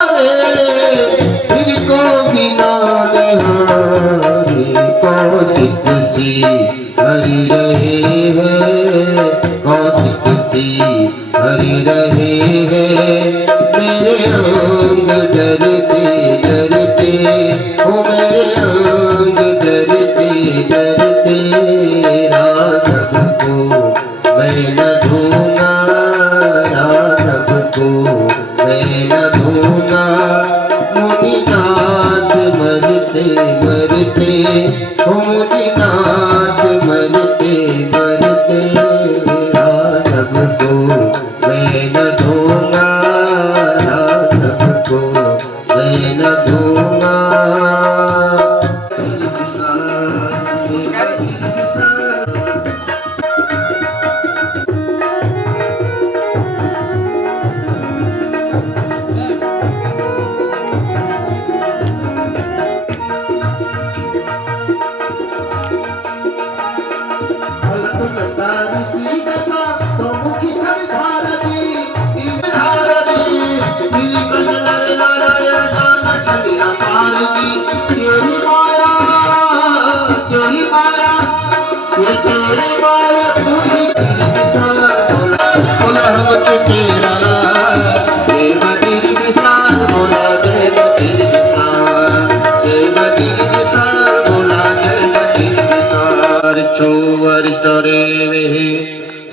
इनको बिना हरि कौशिक सी हरि रहे हैं, कौशिक सी हरि रहे हैं। मेरे अंग डरते डरते हो, मेरे अंग डरते डरते राघव को मैं न दूंगा, राघव को मैं न दूंगा। मुनिनाथ मरते मरते हो, मुनिनाथ मरते मरते राघव को मैं न दूंगा, राघव को मैं न दूंगा।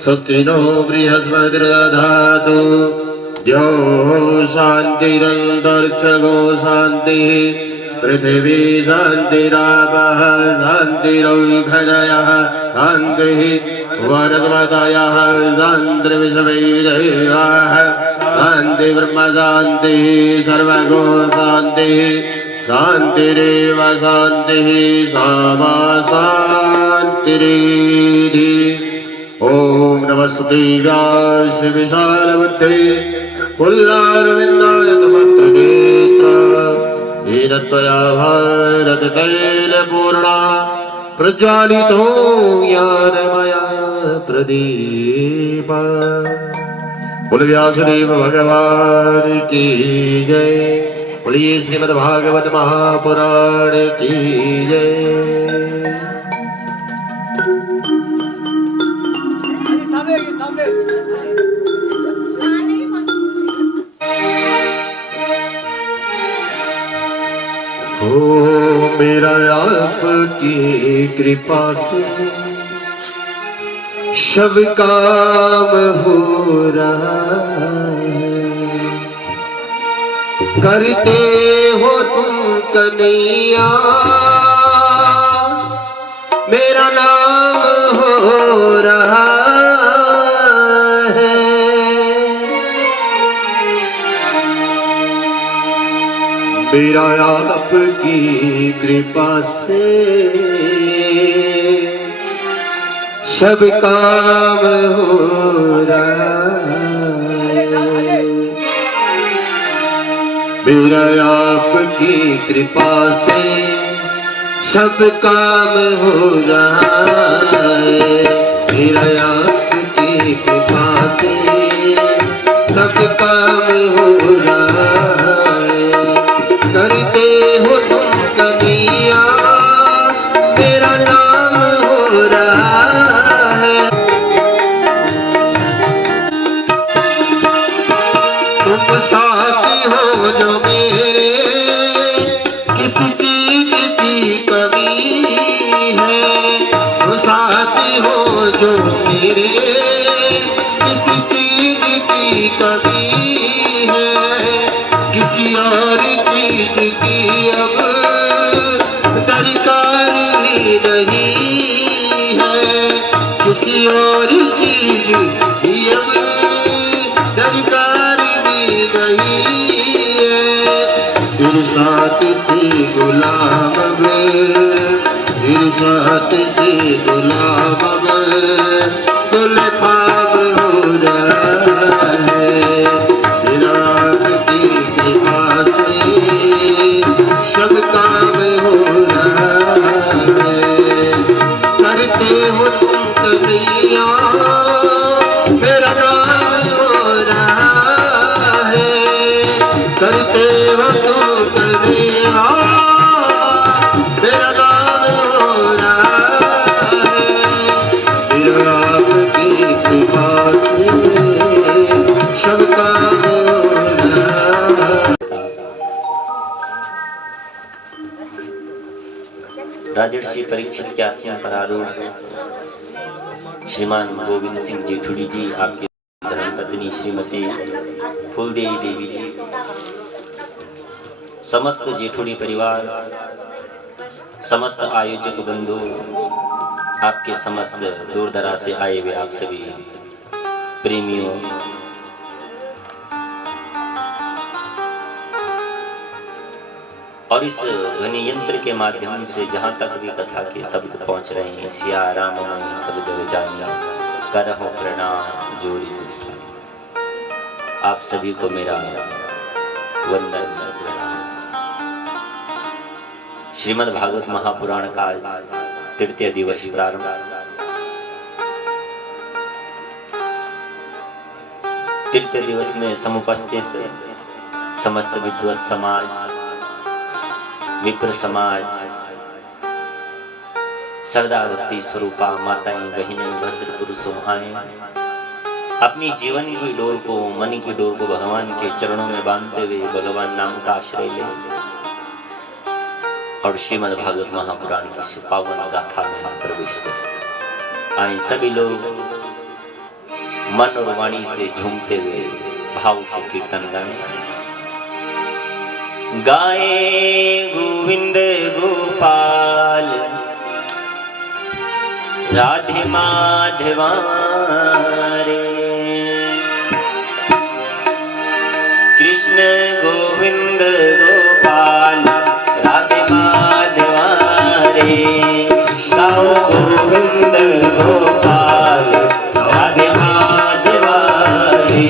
स्वस्ति नो बृहस्पतिर्दधातु यो शान्तिरन्तरिक्षगो शान्तिः पृथिवी शान्तिरापः शान्तिरौषधयः शान्तिः वनस्पतयः शान्तिर्विश्ववेदाः शान्ति ब्रह्म शान्तिः सर्वगो शान्तिः शान्तिरेव शान्तिः सामा शान्तिरेधि। ओम नमस्ते व्यास विशालबुद्धे पुल्लारविन्दाय तमत्रनेत्र येन त्वया भारत तैलपूर्णा प्रज्वालितो ज्ञानमया प्रदीपः। बोल व्यासदेव भगवान की जय। बोलिए श्रीमद्भागवत महापुराण की जय। हो मेरा आपकी कृपा से सब काम हो रहा है। करते हो तुम कन्हैया मेरा नाम हो रहा है। मेरा आपकी कृपा से सब काम हो रहा है। मेरा आपकी कृपा से सब काम हो रहा है। मेरा आपकी कृपा से सब काम हो रहा है। करते हो तुम कन्हैया मेरा नाम हो रहा है। तुम साथी हो जो मेरे किसी चीज की कमी है। तुम साथी हो जो मेरे किसी चीज की कमी है। किसी और चीज की अब दरकार भी नहीं है। किसी और चीज की अब दरकार भी नहीं है। इरशाद से गुलाम अब, इरशाद से गुलाम अब गुलफाम हो रहा है। सब काम हो रहा है। करते हो तुम कन्हैया मेरा नाम हो रहा है। करते हो तो कन्हैया मेरा नाम हो रहा है। मेरा आपकी कृपा से सब काम हो रहा है। राजर्षि परीक्षित के आसन पर आरूढ़ श्रीमान गोविंद सिंह जेठुड़ी जी, आपकी धर्मपत्नी श्रीमती फूलदेवी देवी जी, समस्त जेठुड़ी परिवार, समस्त आयोजक बंधु, आपके समस्त दूर दराज से आए हुए आप सभी प्रेमियों, और इस ध्वनि यंत्र के माध्यम से जहाँ तक भी कथा के शब्द पहुँच रहे हैं, सिया राम मैं सब जग जानिया करहु प्रणाम जोरी जोरी। आप सभी को मेरा वंदन प्रणाम। श्रीमद् भागवत महापुराण का आज तृतीय दिवस प्रारंभ। तृतीय दिवस में समुपस्थित समस्त विद्वत समाज, विप्र समाज, श्रद्धा भक्ति स्वरूपा माताएं, बहनें, भद्र पुरुषों आए अपनी जीवन की डोर को, मन की डोर को भगवान के चरणों में बांधते हुए भगवान नाम का आश्रय ले और श्रीमद् भागवत महापुराण की पावन गाथा में हम प्रवेश करें। आए सभी लोग मन और वाणी से झूमते हुए भाव से कीर्तन गाएं। गाए गोविंद गोपाल राधे माधवा रे, कृष्ण गोविंद गोपाल राधे माधवा रे, गाओ गोविंद गोपाल राधे माधवा रे,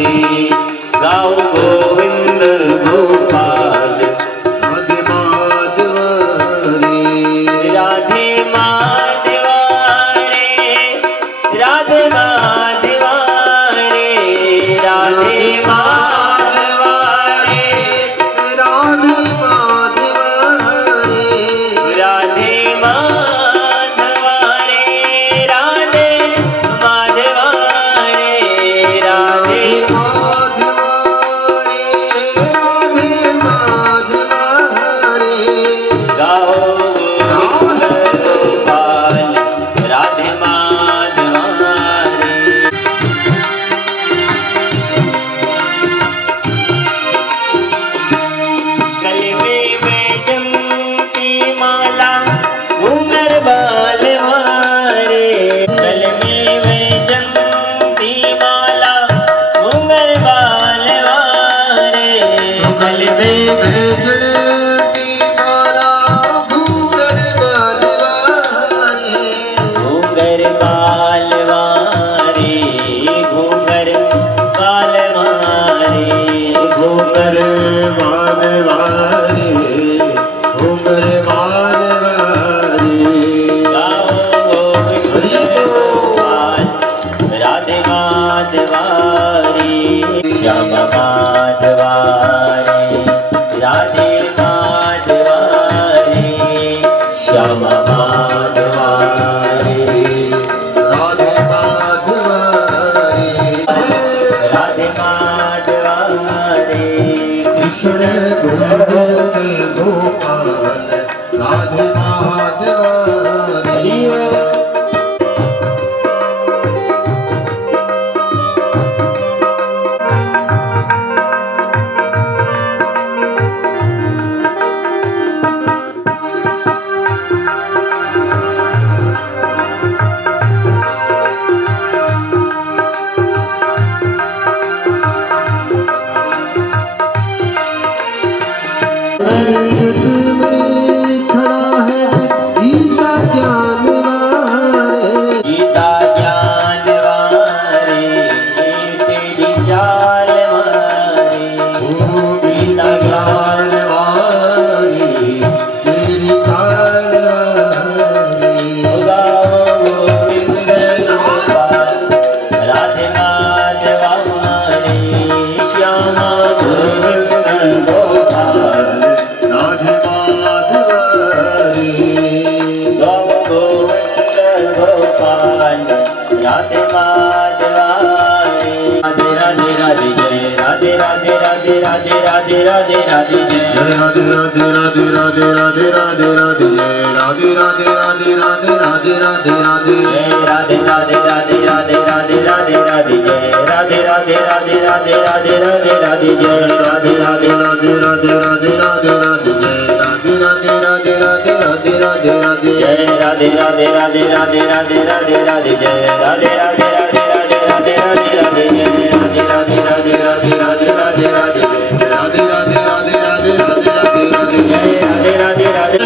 गाओ गोविंद गोपाल श्यामा गोविंद गोपाल राधे जय राधे राधे राधे राधे राधे राधे राधे जय राधे राधे राधे राधे राधे राधे राधे राधे राधे राधे राधे राधे राधे राधे जय राधे राधे राधे राधे राधे राधे राधे जय राधे राधे राधे राधे राधे राधे राधे जय राधे राधे राधे राधे राधे राधे राधे जय राधे राधे राधे राधे राधे राधे राधे जय राधे राधे राधे राधे राधे राधे राधे जय राधे राधे राधे राधे राधे राधे राधे जय राधे राधे राधे राधे राधे राधे राधे जय राधे राधे राधे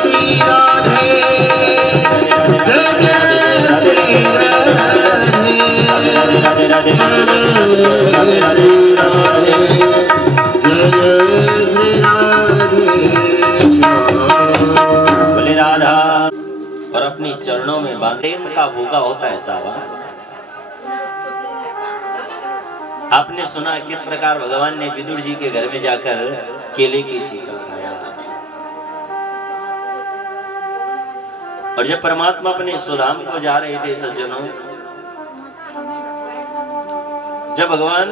श्री राधे जय जय श्री राधे राधे राधे श्री राधे जय जय श्री राधे बोले राधा और अपनी चरणों में प्रेम का भोगा होता है सावा। आपने सुना किस प्रकार भगवान ने विदुर जी के घर में जाकर केले की छिलका खाया। और जब परमात्मा अपने स्वधाम को जा रहे थे सज्जनों, जब भगवान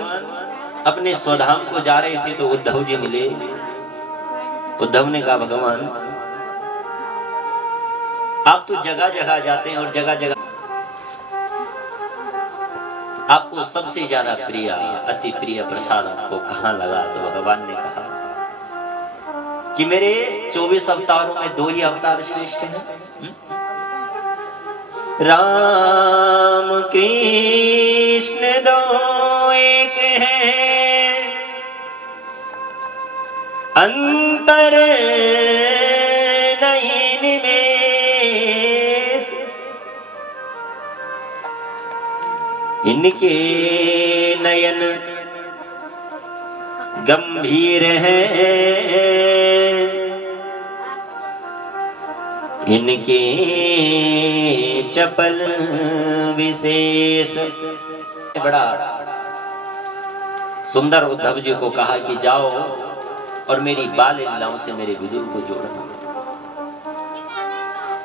अपने स्वधाम को जा रहे थे तो उद्धव जी मिले। उद्धव ने कहा भगवान आप तो जगह जगह जाते हैं और जगह जगह आपको सबसे ज्यादा प्रिय अति प्रिय प्रसाद आपको कहां लगा। तो भगवान ने कहा कि मेरे 24 अवतारों में 2 ही अवतार श्रेष्ठ हैं, राम कृष्ण 2 एक है, अंतर नहीं निमेष, इनके नयन गंभीर हैं, इनके चपल विशेष। बड़ा सुंदर उद्धव जी को कहा कि जाओ और मेरी बाल लीलाओं से मेरे विदुर को जोड़ना।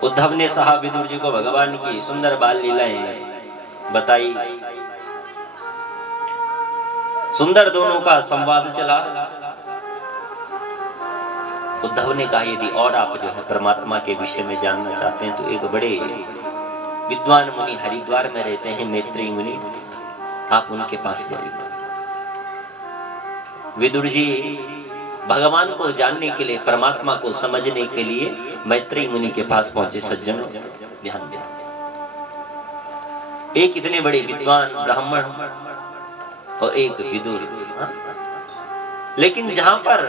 उद्धव ने सहा विदुर जी को भगवान की सुंदर बाल लीलाएं बताई। सुंदर दोनों का संवाद चला। उद्धव ने कहा यदि और आप जो है परमात्मा के विषय में जानना चाहते हैं तो एक बड़े विद्वान मुनि हरिद्वार में रहते हैं, मैत्रेयी मुनि, आप उनके पास जाइए। विदुर जी भगवान को जानने के लिए, परमात्मा को समझने के लिए मैत्रेयी मुनि के पास पहुंचे। सज्जनों ध्यान दें, एक इतने बड़े विद्वान ब्राह्मण और एक विदुर, लेकिन जहां पर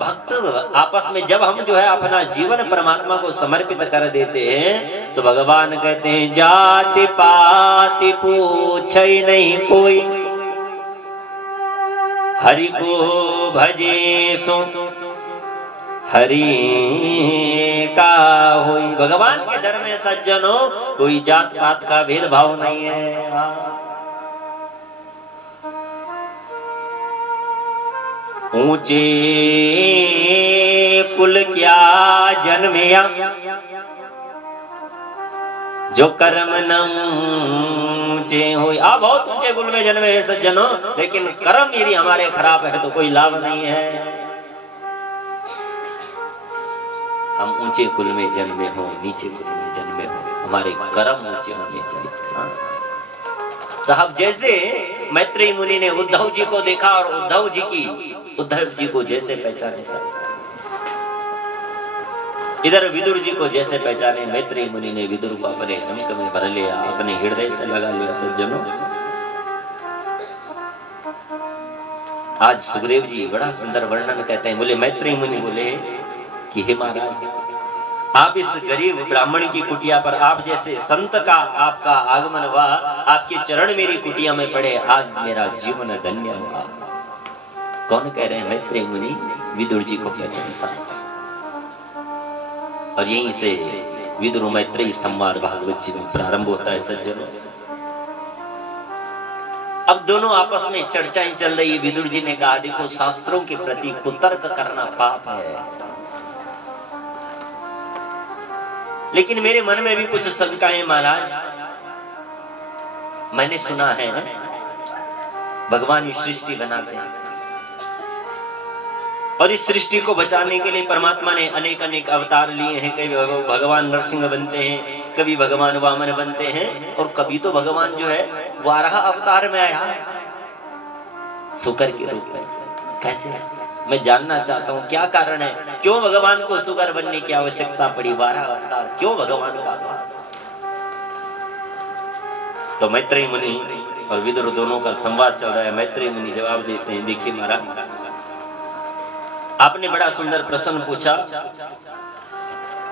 भक्त आपस में जब हम जो है अपना जीवन परमात्मा को समर्पित कर देते हैं तो भगवान कहते हैं जाति पाति पूछे नहीं कोई, हरि को भजे सो हरि का होई। भगवान के दर में सज्जनों कोई जात पात का भेदभाव नहीं है। ऊंचे कुल क्या जन्मया, जो कर्म न ऊंचे हो। आप बहुत ऊंचे कुल में जन्मे हैं सज्जनों, लेकिन कर्म यदि हमारे खराब है तो कोई लाभ नहीं है। हम ऊंचे कुल में जन्मे हो, नीचे कुल में जन्मे हो, हमारे कर्म ऊंचे होने चाहिए। साहब जैसे मैत्रेयी मुनि ने उद्धव जी को देखा और उद्धव जी को जैसे पहचाने, सब इधर विदुर जी को जैसे पहचाने, मैत्रेयी मुनि ने विदुर को अपने डंक में भर लिया, अपने हृदय से लगा लिया। सज्जनों आज सुखदेव जी बड़ा सुंदर वर्णन कहते हैं। बोले मैत्रेयी मुनि बोले कि हे महाराज, आप इस गरीब ब्राह्मण की कुटिया पर आप जैसे संत का आपका आगमन हुआ, आपके चरण मेरी कुटिया में पड़े, आज मेरा जीवन धन्य हुआ। कौन कह रहे हैं? मैत्रेयी मुनि विदुर जी को कहते हैं। और यहीं से विदुर मैत्रेयी संवाद भागवत जी में प्रारंभ होता है। सज्जनों अब दोनों आपस में चर्चाएं चल रही है। विदुर जी ने कहा देखो शास्त्रों के प्रति कुतर्क करना पाप है, लेकिन मेरे मन में भी कुछ शंकाएं महाराज। मैंने सुना है भगवान सृष्टि बनाते हैं और इस सृष्टि को बचाने के लिए परमात्मा ने अनेक अनेक अवतार लिए हैं। कभी भगवान नरसिंह बनते हैं, कभी भगवान वामन बनते हैं, और कभी तो भगवान जो है वाराह अवतार में आया सुकर के रूप में। कैसे? मैं जानना चाहता हूँ क्या कारण है, क्यों भगवान को सुकर बनने की आवश्यकता पड़ी, वाराह अवतार क्यों भगवान का? तो मैत्रेय मुनि और विदुर दोनों का संवाद चल रहा है। मैत्रेय मुनि जवाब देते हैं, देखिए महाराज, आपने बड़ा सुंदर प्रश्न पूछा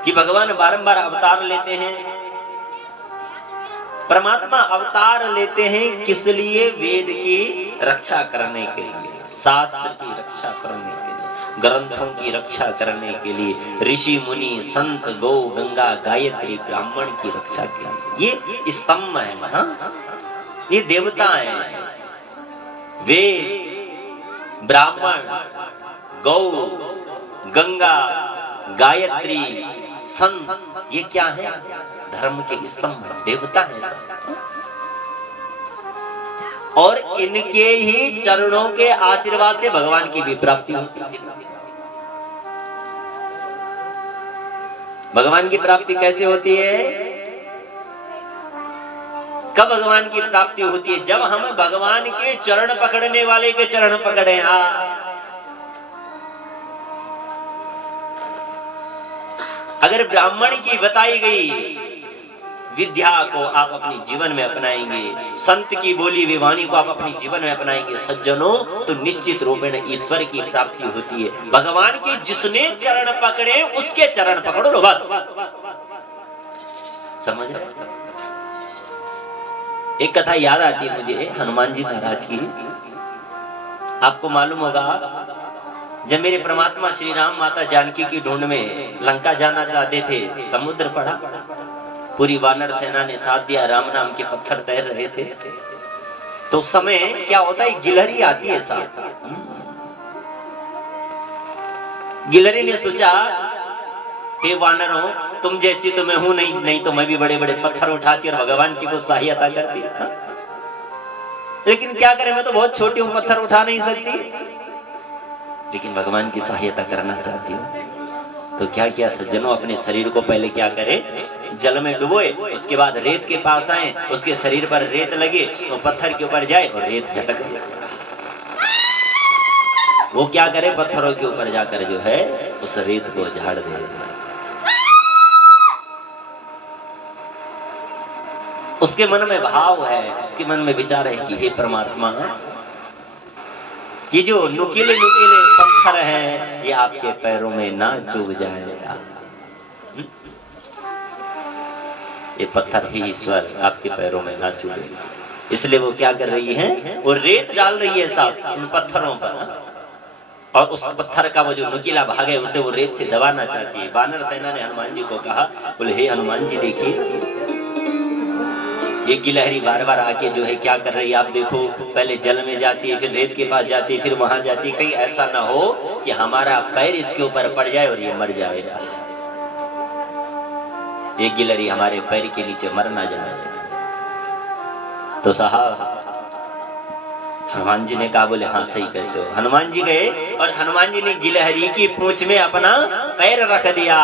कि भगवान बारंबार अवतार लेते हैं। परमात्मा अवतार लेते हैं किस लिए? वेद की रक्षा करने के लिए, शास्त्र की रक्षा करने के लिए, ग्रंथों की रक्षा करने के लिए, ऋषि मुनि संत गौ गंगा गायत्री ब्राह्मण की रक्षा के लिए। ये स्तंभ है, हाँ? ये देवता है। वेद, ब्राह्मण, गौ, गंगा, गायत्री, संत, ये क्या है? धर्म के स्तंभ, देवता है सब। और इनके ही चरणों के आशीर्वाद से भगवान की भी प्राप्ति होती है। भगवान की प्राप्ति कैसे होती है? कब भगवान की प्राप्ति होती है? जब हम भगवान के चरण पकड़ने वाले के चरण पकड़े। अगर ब्राह्मण की बताई गई विद्या को आप अपनी जीवन में अपनाएंगे, संत की बोली हुई वाणी को आप अपनी जीवन में अपनाएंगे सज्जनों, तो निश्चित रूपेण ईश्वर की प्राप्ति होती है। भगवान के जिसने चरण पकड़े उसके चरण पकड़ो लो, बस। समझ रहे? एक कथा याद आती है मुझे हनुमान जी महाराज की। आपको मालूम होगा, जब मेरे परमात्मा श्री राम माता जानकी की ढूंढ में लंका जाना चाहते थे, समुद्र पड़ा, पूरी वानर सेना ने साथ दिया, राम नाम के पत्थर तैर रहे थे। तो उस समय क्या होता है, गिलहरी आती है साथ। गिलहरी ने सोचा, हे वानरों, तुम जैसी तो मैं हूं नहीं तो मैं भी बड़े बड़े पत्थर उठाती और भगवान की को सहायता करती। लेकिन क्या करें, मैं तो बहुत छोटी हूं, पत्थर उठा नहीं सकती, लेकिन भगवान की सहायता करना चाहती हूँ। तो क्या किया सज्जनों, अपने शरीर को पहले क्या करे, जल में डुबोए, उसके बाद रेत के पास आए, उसके शरीर पर रेत लगे तो पत्थर के ऊपर जाए और रेत झटक लगे। वो क्या करे, पत्थरों के ऊपर जाकर जो है उस रेत को झाड़ दे। उसके मन में भाव है, उसके मन में विचार है कि हे परमात्मा, ये जो नुकीले नुकीले पत्थर हैं ये आपके पैरों में ना चुभ जाएगा। ये पत्थर ही ईश्वर आपके पैरों में ना चुभे, इसलिए वो क्या कर रही है, वो रेत डाल रही है साथ उन पत्थरों पर, और उस पत्थर का वो जो नुकीला भाग है उसे वो रेत से दबाना चाहती है। वानर सेना ने हनुमान जी को कहा, बोले हे हनुमान जी देखिए, ये गिलहरी बार बार आके जो है क्या कर रही है, आप देखो, पहले जल में जाती है, फिर रेत के पास जाती है, फिर वहां जाती है, कहीं ऐसा ना हो कि हमारा पैर इसके ऊपर पड़ जाए और ये मर जाएगा। ये गिलहरी हमारे पैर के नीचे मर ना जाए। तो साहब हनुमान जी ने कहा, बोले हाँ सही कहते हो। हनुमान जी गए और हनुमान जी ने गिलहरी की पूंछ में अपना पैर रख दिया।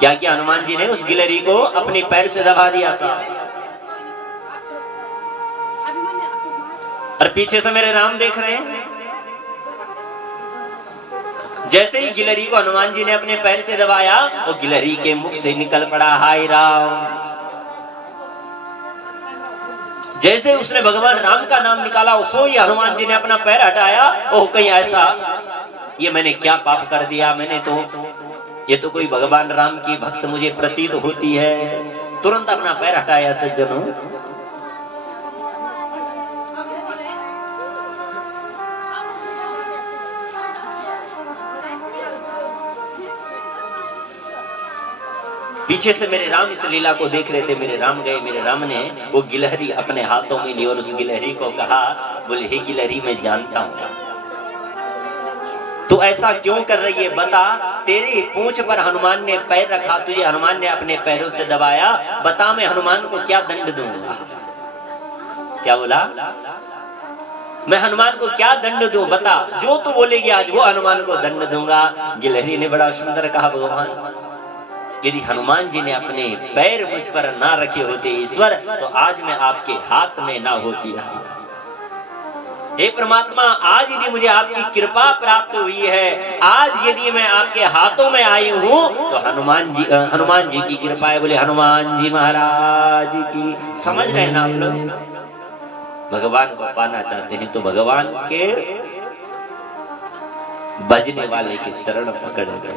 क्या किया हनुमान जी ने, उस गिलहरी को अपने पैर से दबा दिया साहब। और पीछे से मेरे राम देख रहे हैं। जैसे ही गिलहरी को हनुमान जी ने अपने पैर से दबाया, वो गिलहरी के मुख से निकल पड़ा हाय राम। जैसे उसने भगवान राम का नाम निकाला, उसो ही हनुमान जी ने अपना पैर हटाया। ओह कहीं ऐसा, ये मैंने क्या पाप कर दिया, मैंने तो, ये तो कोई भगवान राम की भक्त मुझे प्रतीत होती है। तुरंत अपना पैर हटाया सज्जनों। पीछे से मेरे राम इस लीला को देख रहे थे। मेरे राम गए, मेरे राम ने वो गिलहरी अपने हाथों में ली और उस गिलहरी को कहा, बोले हे गिलहरी मैं जानता हूं तो ऐसा क्यों कर रही है, बता। तेरी पूंछ पर हनुमान ने पैर रखा, तुझे हनुमान ने अपने पैरों से दबाया, बता मैं हनुमान को क्या दंड दूंगा। क्या बोला, मैं हनुमान को क्या दंड दूं, बता, जो तू बोलेगी आज वो हनुमान को दंड दूंगा। गिलहरी ने बड़ा सुंदर कहा, भगवान यदि हनुमान जी ने अपने पैर मुझ पर ना रखे होते ईश्वर, तो आज मैं आपके हाथ में ना होती। हे परमात्मा, आज यदि मुझे आपकी कृपा प्राप्त हुई है, आज यदि मैं आपके हाथों में आई हूं, तो हनुमान जी की कृपा है। बोले हनुमान जी महाराज की। समझ रहे हैं ना आप लोग? भगवान को पाना चाहते हैं तो भगवान के बजने वाले के चरण पकड़ गए।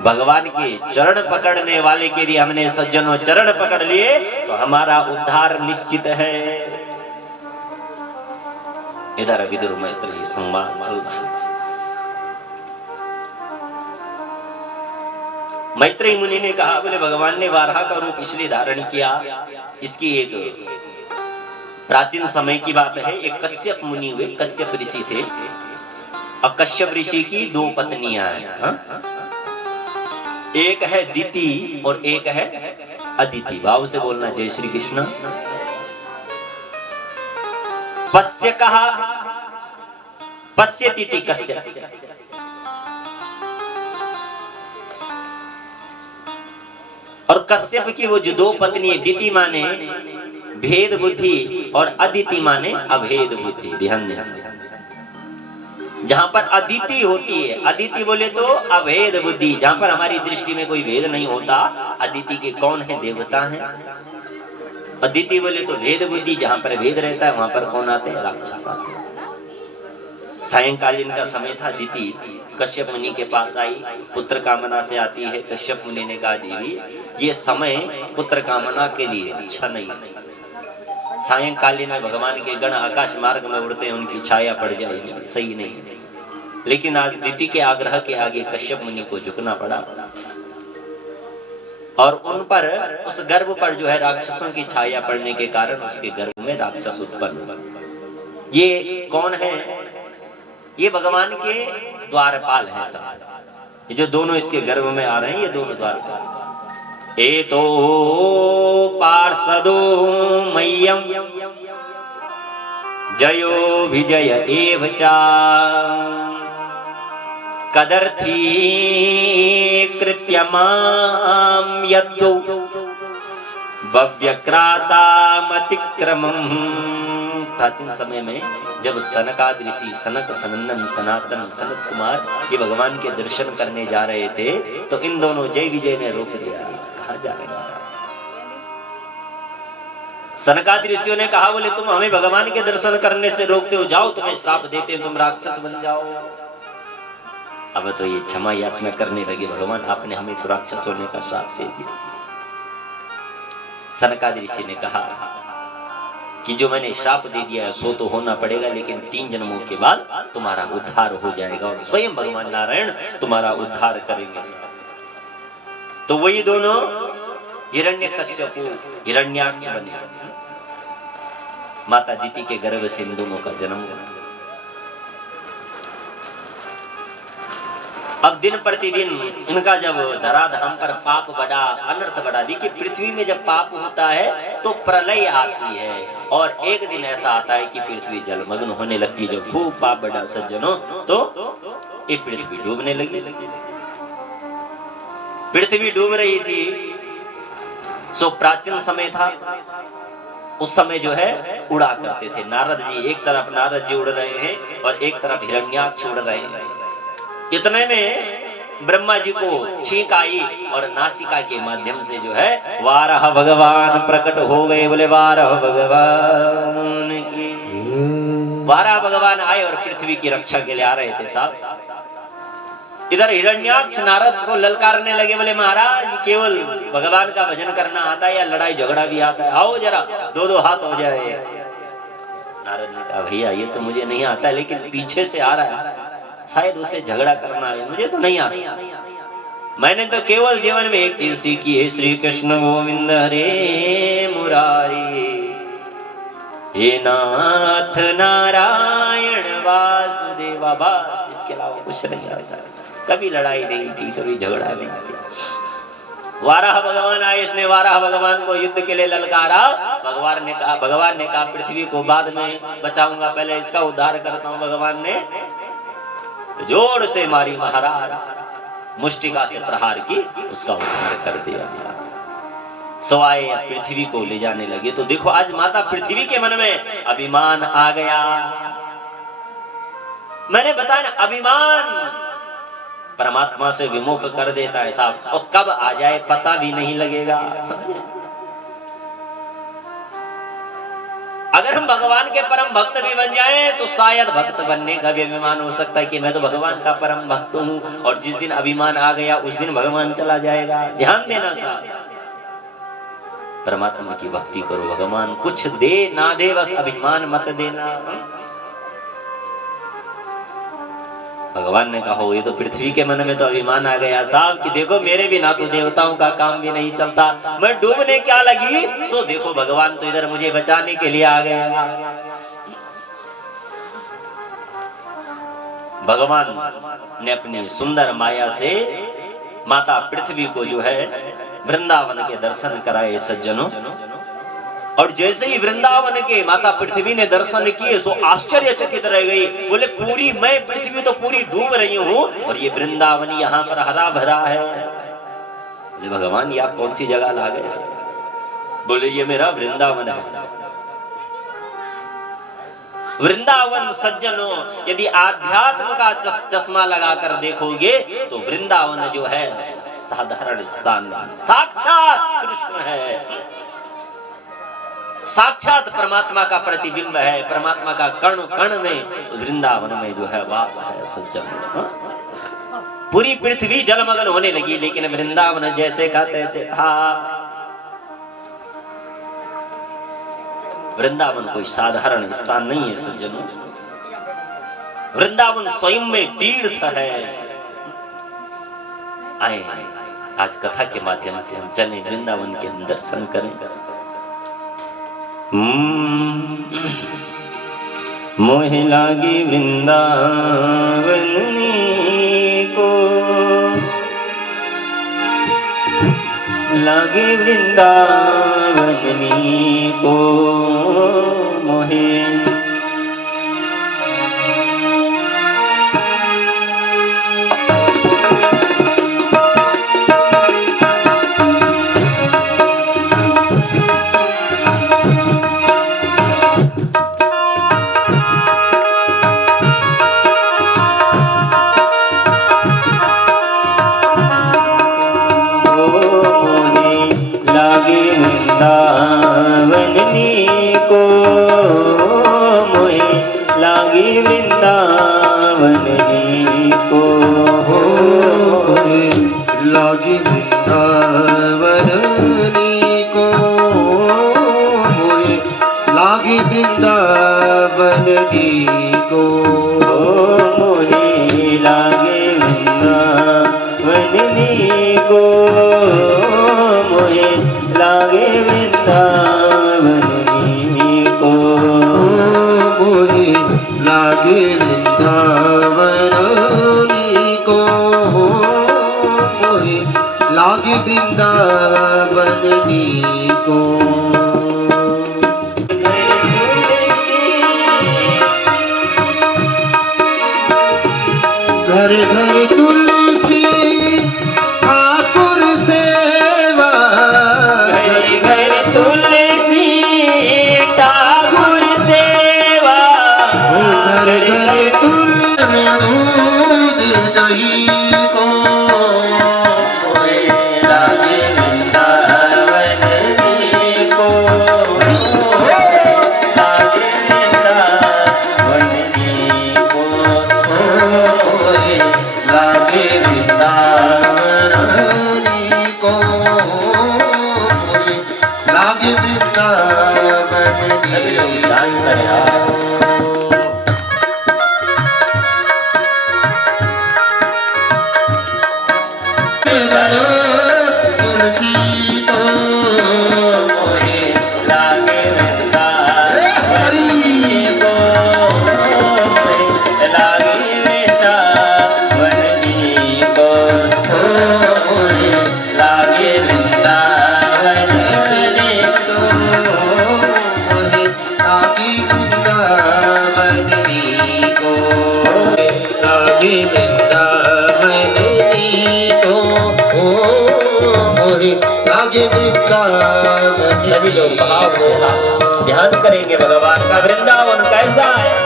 भगवान के चरण पकड़ने वाले के लिए हमने सज्जनों चरण पकड़ लिए तो हमारा उद्धार निश्चित है। इधर विदुर मैत्री संवाद चल रहा है। मैत्री मुनि ने कहा, बोले भगवान ने वाराह का रूप इसलिए धारण किया, इसकी एक प्राचीन समय की बात है। एक कश्यप मुनि हुए, कश्यप ऋषि थे, और कश्यप ऋषि की दो पत्नियां हैं। एक है दिति और एक है अदिति। भाव से बोलना, जय श्री कृष्ण। पश्य कहा, पश्यति कश्यप। और कश्यप की वो जो दो पत्नी, दिति माने भेद बुद्धि और अदिति माने अभेद बुद्धि। ध्यान दें, जहां पर अदिति होती है, अदिति बोले तो अभेद बुद्धि, जहां पर हमारी दृष्टि में कोई भेद नहीं होता। अदिति के कौन है? देवता है। अदिति बोले तो भेद बुद्धि, जहां पर भेद रहता है वहां पर कौन आते हैं? राक्षस आते हैं। सायंकालीन का समय था, अदिति कश्यप मुनि के पास आई, पुत्र कामना से आती है। कश्यप मुनि ने कहा, देवी ये समय पुत्र कामना के लिए अच्छा नहीं है। सायंकालीन में भगवान के गण आकाश मार्ग में उड़ते हैं, उनकी छाया पड़ जाएगी, सही नहीं है। लेकिन आज दिति के आग्रह के आगे कश्यप मुनि को झुकना पड़ा, और उन पर, उस गर्भ पर जो है राक्षसों की छाया पड़ने के कारण उसके गर्भ में राक्षस उत्पन्न हुआ। ये कौन है? ये भगवान के द्वारपाल हैं सब। ये जो दोनों इसके गर्भ में आ रहे हैं, ये दोनों द्वारपाल। एतो पार्षदो मह्यम जयो विजय एव चा कदर्थी कृत्यमाम यद्दो भव्यक्रातामतिक्रमम्। प्राचीन समय में जब सनकादि ऋषि, सनक, सनंदन, सनातन, सनत कुमार ये भगवान के दर्शन करने जा रहे थे, तो इन दोनों जय विजय ने रोक दिया। कहाँ जा रहे हैं? सनकादि ऋषियों ने कहा, बोले तुम हमें भगवान के दर्शन करने से रोकते हो, जाओ तुम्हें श्राप देते हैं, तुम राक्षस बन जाओ। अब तो ये क्षमा याचना करने लगे, भगवान आपने हमें तो राक्षस होने का श्राप दे दिया। सनकादि ऋषि ने कहा कि जो मैंने श्राप दे दिया है सो तो होना पड़ेगा, लेकिन 3 जन्मों के बाद तुम्हारा उद्धार हो जाएगा और स्वयं भगवान नारायण तुम्हारा उद्धार करेंगे। तो वही दोनों हिरण्यकश्यप को हिरण्याक्ष बने। माता दिति के गर्भ से इन दोनों का जन्म हुआ। अब दिन प्रतिदिन इनका जब धराधाम पर पाप बढ़ा, अनर्थ बढ़ा। देखिए, पृथ्वी में जब पाप होता है तो प्रलय आती है, और एक दिन ऐसा आता है कि पृथ्वी जलमग्न होने लगती है। जब खूब पाप बढ़ा सज्जनों, तो ये पृथ्वी डूबने लगी। पृथ्वी डूब रही थी, सो प्राचीन समय था। उस समय जो है उड़ा करते थे नारद जी। एक तरफ नारद जी उड़ रहे हैं और एक तरफ हिरण्याक्ष उड़ रहे हैं। इतने में ब्रह्मा जी को छींक आई और नासिका के माध्यम से जो है वाराह भगवान प्रकट हो गए। बोले वाराह भगवान की। वाराह भगवान आए और पृथ्वी की रक्षा के लिए आ रहे थे साहब। इधर हिरण्याक्ष नारद को ललकारने लगे, बोले महाराज केवल भगवान का भजन करना आता है या लड़ाई झगड़ा भी आता है? आओ जरा 2-2 हाथ हो जाए। नारद ने कहा, भैया ये तो मुझे नहीं आता, लेकिन पीछे से आ रहा है, शायद उसे झगड़ा करना है, मुझे तो नहीं आता। मैंने तो केवल जीवन में एक चीज सीखी है, श्री कृष्ण गोविंद हरे मुरारी, हे नाथ नारायण वासुदेवा, बस इसके अलावा कुछ नहीं आता। कभी लड़ाई नहीं की, कभी झगड़ा नहीं किया। वाराह भगवान आए, इसने वाराह भगवान को युद्ध के लिए ललकारा। भगवान ने कहा पृथ्वी को बाद में बचाऊंगा, पहले इसका उद्धार करता हूं। भगवान ने जोर से मारी महाराज, मुष्टिका से प्रहार की, उसका उद्धार कर दिया। सो आए पृथ्वी को ले जाने लगे। तो देखो आज माता पृथ्वी के मन में अभिमान आ गया। मैंने बताया ना, अभिमान परमात्मा से विमुख कर देता है साहब, और कब आ जाए पता भी नहीं लगेगा। समझे? अगर हम भगवान के परम भक्त भी बन जाएं तो शायद भक्त बनने का भी अभिमान हो सकता है कि मैं तो भगवान का परम भक्त हूं, और जिस दिन अभिमान आ गया उस दिन भगवान चला जाएगा। ध्यान देना साहब, परमात्मा की भक्ति करो, भगवान कुछ दे ना दे बस अभिमान मत देना। भगवान ने कहा ये तो पृथ्वी के मन में तो अभिमान आ गया साहब कि देखो मेरे बिना तो देवताओं का काम भी नहीं चलता, मैं डूबने क्या लगी, सो देखो भगवान तो इधर मुझे बचाने के लिए आ गया। भगवान ने अपनी सुंदर माया से माता पृथ्वी को जो है वृंदावन के दर्शन कराए सज्जनों। और जैसे ही वृंदावन के माता पृथ्वी ने दर्शन किए सो आश्चर्यचकित रह गई। बोले पूरी मैं पृथ्वी तो पूरी डूब रही हूँ और ये वृंदावन यहाँ पर हरा भरा है। बोले भगवान ये आप कौन सी जगह ला गए? बोले ये मेरा वृंदावन है। वृंदावन सज्जनों यदि आध्यात्म का चश्मा लगाकर देखोगे तो वृंदावन जो है साधारण स्थान, साक्षात कृष्ण है, साक्षात परमात्मा का प्रतिबिंब है। परमात्मा का कण कण में वृंदावन में जो है वास है सज्जन। पूरी पृथ्वी जलमग्न होने लगी लेकिन वृंदावन जैसे का तैसे था। वृंदावन कोई साधारण स्थान नहीं है सज्जनों, वृंदावन स्वयं में तीर्थ है। आए आज कथा के माध्यम से हम चले वृंदावन के दर्शन करें। मोहे लागी वृंदावन को, लागे वृंदावन को मोहे। घर घर तुलसी ठाकुर सेवा, घर घर तुलसी ठाकुर सेवा, घर घर तुलसी दूध दही को लागे वृंदावन को, लागे वृंदावन को, वृंदावन सभी लोग भाव से ध्यान करेंगे भगवान का वृंदावन कैसा है।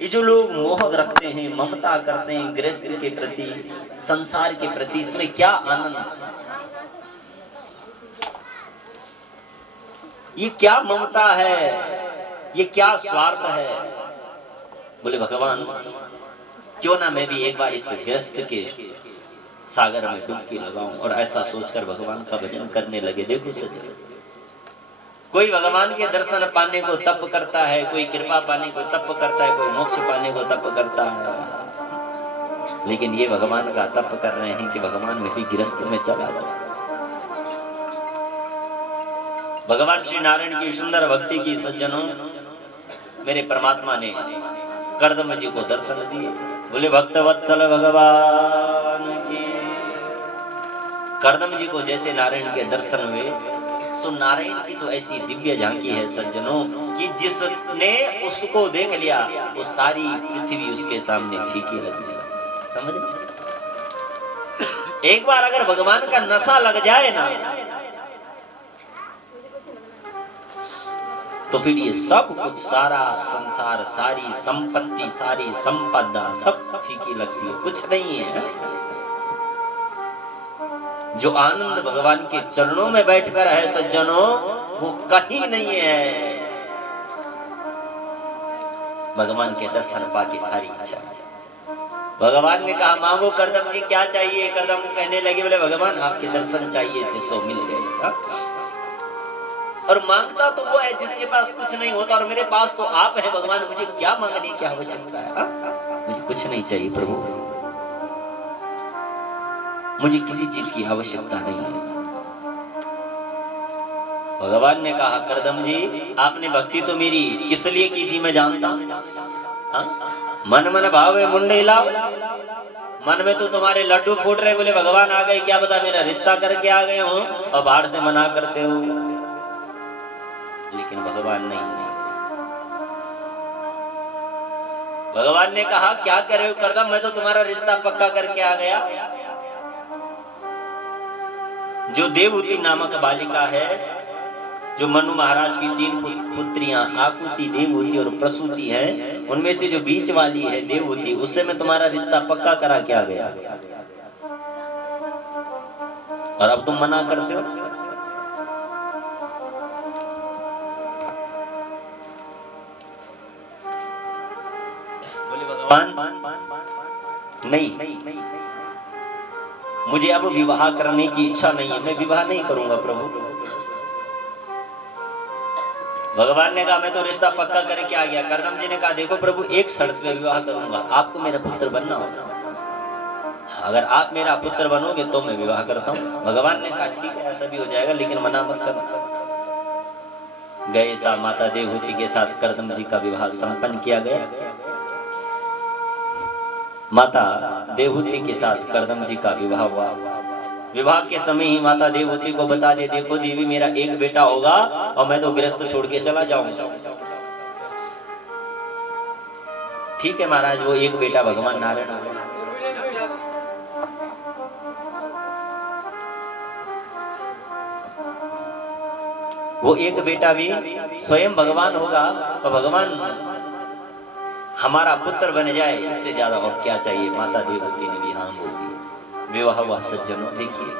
ये जो लोग मोह रखते हैं, ममता करते हैं गृहस्थ के प्रति, संसार के प्रति, इसमें क्या आनंद है? ये क्या ममता है, ये क्या स्वार्थ है? बोले भगवान क्यों ना मैं भी एक बार इस गृहस्थ के सागर में डुबकी लगाऊं, और ऐसा सोचकर भगवान का भजन करने लगे। देखो सज्जन, कोई भगवान के दर्शन पाने को तप करता है, कोई कृपा पाने को तप करता है, कोई मोक्ष पाने को तप करता है, लेकिन ये भगवान का तप कर रहे हैं कि भगवान मैं भी गृहस्थ में चला जाऊं। भगवान श्री नारायण की सुंदर भक्ति की सज्जनों, मेरे परमात्मा ने कर्दम जी को दर्शन दिए। बोले भक्त वत्सल भगवान की। कर्दम जी को जैसे नारायण के दर्शन हुए, सो नारायण की तो ऐसी दिव्य झांकी है सज्जनों कि जिसने उसको देख लिया वो सारी पृथ्वी उसके सामने फीकी लगने लगी। समझ लो, एक बार अगर भगवान का नशा लग जाए ना, तो फिर ये सब कुछ, सारा संसार, सारी संपत्ति, सारी संपदा सब फीकी लगती है, कुछ नहीं है। जो आनंद भगवान के चरणों में बैठकर है सज्जनों, वो कहीं नहीं है। भगवान के दर्शन पाके सारी इच्छा है। भगवान ने कहा मांगो कर्दम जी क्या चाहिए। कर्दम कहने लगे बोले भगवान आपके दर्शन चाहिए थे, सो मिल गए। और मांगता तो वो है जिसके पास कुछ नहीं होता, और मेरे पास तो आप है भगवान, मुझे क्या मांगने की आवश्यकता है? मुझे कुछ नहीं चाहिए प्रभु, मुझे किसी चीज की आवश्यकता नहीं है। भगवान ने कहा कर्दम जी आपने भक्ति तो मेरी किस लिए की थी मैं जानता हूं। मन मन भावे मुंडे लाओ, मन में तो तुम्हारे लड्डू फूट रहे। बोले भगवान आ गए, क्या पता मेरा रिश्ता करके आ गए हो और बाहर से मना करते हो। लेकिन भगवान नहीं। भगवान ने कहा क्या कर रहे हो कर्दम, मैं तो तुम्हारा रिश्ता पक्का करके आ गया। जो देवहूति नामक बालिका है, जो मनु महाराज की 3 पुत्रियां आकुति, देवहूति और प्रसूति हैं, उनमें से जो बीच वाली है देवहूति, उससे मैं तुम्हारा रिश्ता पक्का करा के आ गया, और अब तुम मना करते हो। बोले भगवान नहीं, मुझे अब विवाह करने की इच्छा नहीं है, मैं विवाह नहीं करूंगा प्रभु। भगवान ने कहा मैं तो रिश्ता पक्का करके आ गया। कर्दम जी ने कहा देखो प्रभु एक शर्त पे विवाह करूंगा, आपको मेरा पुत्र बनना होगा, अगर आप मेरा पुत्र बनोगे तो मैं विवाह करता हूँ। भगवान ने कहा ठीक है ऐसा भी हो जाएगा, लेकिन मना मत करना। गए सा माता देवहूति के साथ कर्दम जी का विवाह संपन्न किया गया। माता देवहूति के साथ कर्दम जी का विवाह हुआ। विवाह के समय ही माता देवहूति को बता दे देखो देवी मेरा एक बेटा होगा और मैं तो गृहस्थ छोड़ के चला जाऊंगा। ठीक है महाराज, वो एक बेटा भगवान नारायण। वो एक बेटा भी स्वयं भगवान होगा और भगवान हमारा पुत्र बन जाए, इससे ज्यादा और क्या चाहिए। माता देवती ने भी हाँ बोल दी। विवाह हुआ सज्जनों, देखिए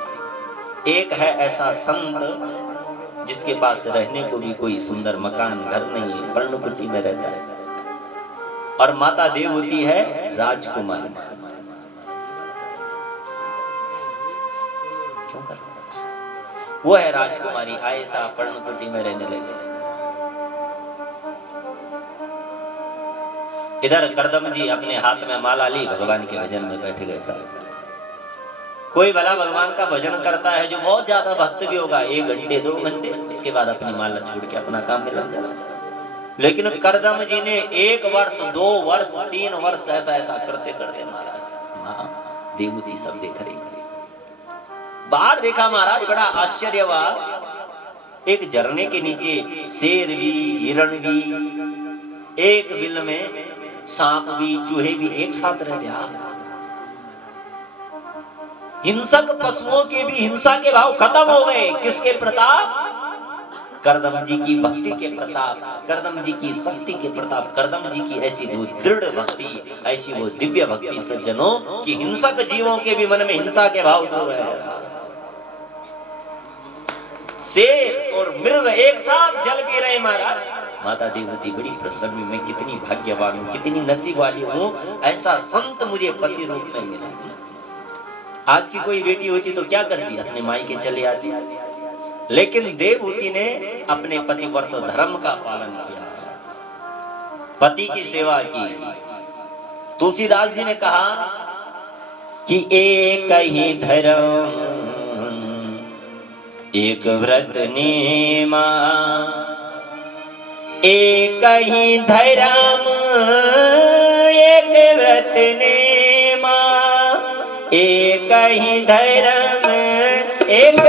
एक है ऐसा संत जिसके पास रहने को भी कोई सुंदर मकान घर नहीं है, पर्णकुटी में रहता है, और माता देवती है राजकुमारी। क्यों कर वो है राजकुमारी, आयसा पर्णकुटी में रहने लगे। इधर करदम जी अपने हाथ में माला ली, भगवान के भजन में बैठ गए साहब। कोई भला भगवान का भजन करता है जो बहुत ज्यादा भक्त भी होगा, 1 घंटे 2 घंटे, उसके बाद अपनी माला छोड़ के अपना काम में लग जाता है। लेकिन करदम जी ने 1 वर्ष 2 वर्ष 3 वर्ष ऐसा करते करते महाराज मां देवती सब देख रही। बाहर देखा महाराज, बड़ा आश्चर्य हुआ। एक झरने के नीचे शेर भी, हिरण भी, एक बिल में सांप भी, चूहे भी एक साथ रहते। हिंसक पशुओं के भी हिंसा के भाव खत्म हो गए। किसके प्रताप? करदम जी की भक्ति के प्रताप, करदम जी की शक्ति के प्रताप, करदम जी की ऐसी वो दृढ़ भक्ति, ऐसी वो दिव्य भक्ति सज्जनों कि हिंसक जीवों के भी मन में हिंसा के भाव दूर है। शेर और मृग एक साथ जल पी रहे महाराज। माता देवती बड़ी प्रसन्न, मैं कितनी भाग्यवान हूँ, कितनी नसीब वाली हूँ, ऐसा संत मुझे पति रूप में मिला। आज की कोई बेटी होती तो क्या करती, अपने मायके चले आती, लेकिन देवहूति ने अपने पतिव्रत धर्म का पालन किया, पति की सेवा की। तुलसीदास जी ने कहा कि एक ही धर्म एक व्रत नेमा, एक ही धर्म एक व्रत नेमा, एक ही धर्म एक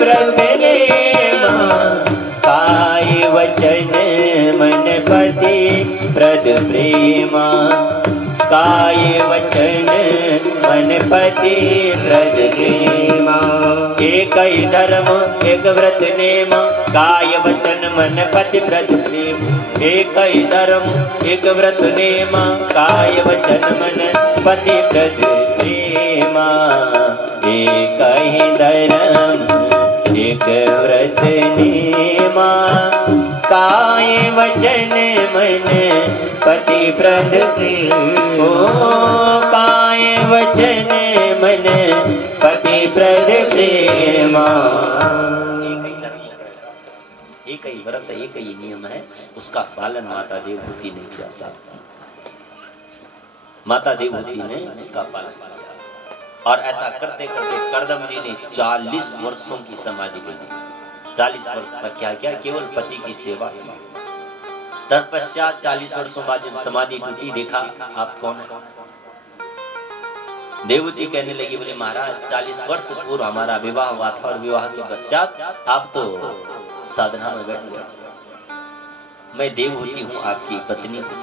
व्रत नेमा, काय वचन मन पति प्रद प्रेमा, काय वचन मन पति प्रद प्रेमा। एक ही धर्म एक व्रत नेम, काय वचन मन पति प्रद प्रेम। एक ही धर्म एक व्रत नेम, काय वचन मन पति प्रद प्रेमा। एक ही धर्म एक व्रत नेमा, काय वचन मन पति प्रद प्रेम। ओ काय वचन मन पति प्रद प्रेमा। एक ही व्रत एक ही नियम है, उसका पालन माता देवहूति ने किया। साथ माता देवहूति ने उसका पालन किया, और ऐसा करते करते करदम जी ने 40 वर्षों की समाधि ली। 40 वर्ष तक क्या किया, केवल पति की सेवा की। तत्पश्चात 40 वर्षों बाद जब समाधि टूटी, देखा आप कौन है। देवहूति कहने लगी, बोले महाराज 40 वर्ष पूर्व हमारा विवाह हुआ था, और विवाह के पश्चात आप तो साधना में बैठ गए। मैं देवहूति हूँ, आपकी पत्नी हूँ।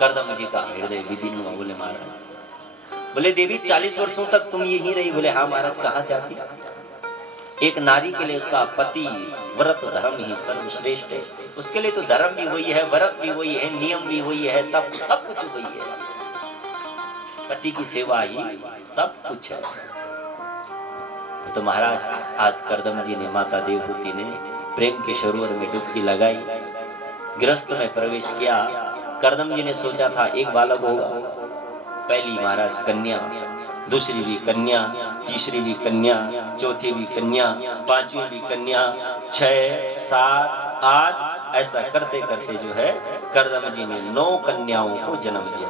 करदम जी का हृदय विदीर्ण हुआ। बोले महाराज, बोले देवी 40 वर्षों तक तुम यही रही। बोले हाँ महाराज, कहाँ जाती। एक नारी के लिए उसका पति व्रत धर्म ही सर्वश्रेष्ठ है। उसके लिए तो धर्म भी वही है, व्रत भी वही है, नियम भी वही है, तब सब कुछ वही है। पति की सेवा ही सब कुछ है। तो महाराज आज करदम जी ने, माता देवहूति ने प्रेम के सरोवर में डुबकी लगाई, गृहस्थ में प्रवेश किया। करदम जी ने सोचा था एक बालक होगा। पहली महाराज कन्या, दूसरी भी कन्या, तीसरी भी कन्या, चौथी भी कन्या, पांचवी भी कन्या, 6, 7, 8 ऐसा करते करते जो है करदम जी ने 9 कन्याओं को जन्म दिया।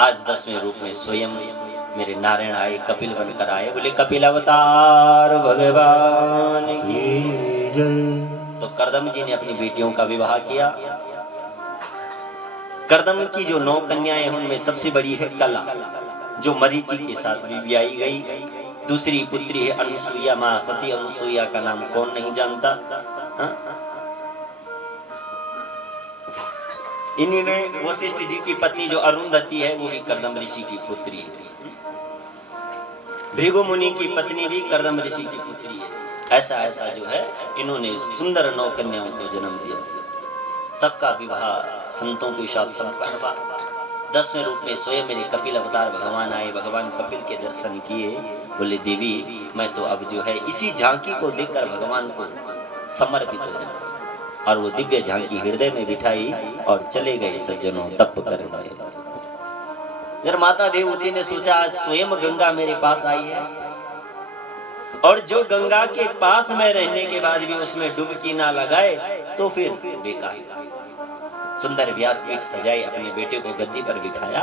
आज 10वें रूप में स्वयं मेरे नारायण आए, कपिल बनकर आए। बोले कपिल अवतार भगवान की जय। तो करदम जी ने अपनी बेटियों का विवाह किया। करदम की जो 9 कन्याएं हैं उनमें सबसे बड़ी है कला, जो मरीचि के साथ भी ब्याई गई। दूसरी पुत्री है अनुसुईया, मां सती अनुसुईया का नाम कौन नहीं जानता। हा? इन्हीं में वशिष्ठ जी की पत्नी जो अरुंधति है वो भी करदम ऋषि की पुत्री है। भृगु मुनि की पत्नी भी करदम ऋषि की पुत्री है। ऐसा ऐसा जो है इन्होंने सुंदर 9 कन्याओं को जन्म दिया। सबका विवाह संतों के साथ संपन्न हुआ। 10वें रूप में स्वयं मेरे कपिल अवतार भगवान आए। भगवान कपिल के दर्शन किए, बोले देवी मैं तो अब जो है इसी झांकी को देखकर भगवान को समर्पित हो जाऊं। और वो दिव्य झांकी हृदय में बिठाई और चले गए सज्जनों तप करने। जब माता देवहूति ने सोचा आज स्वयं गंगा मेरे पास आई है और जो गंगा के पास में रहने के बाद भी उसमें डुबकी ना लगाए तो फिर बेकार। सुंदर व्यासपीठ सजाई, अपने बेटे को गद्दी पर बिठाया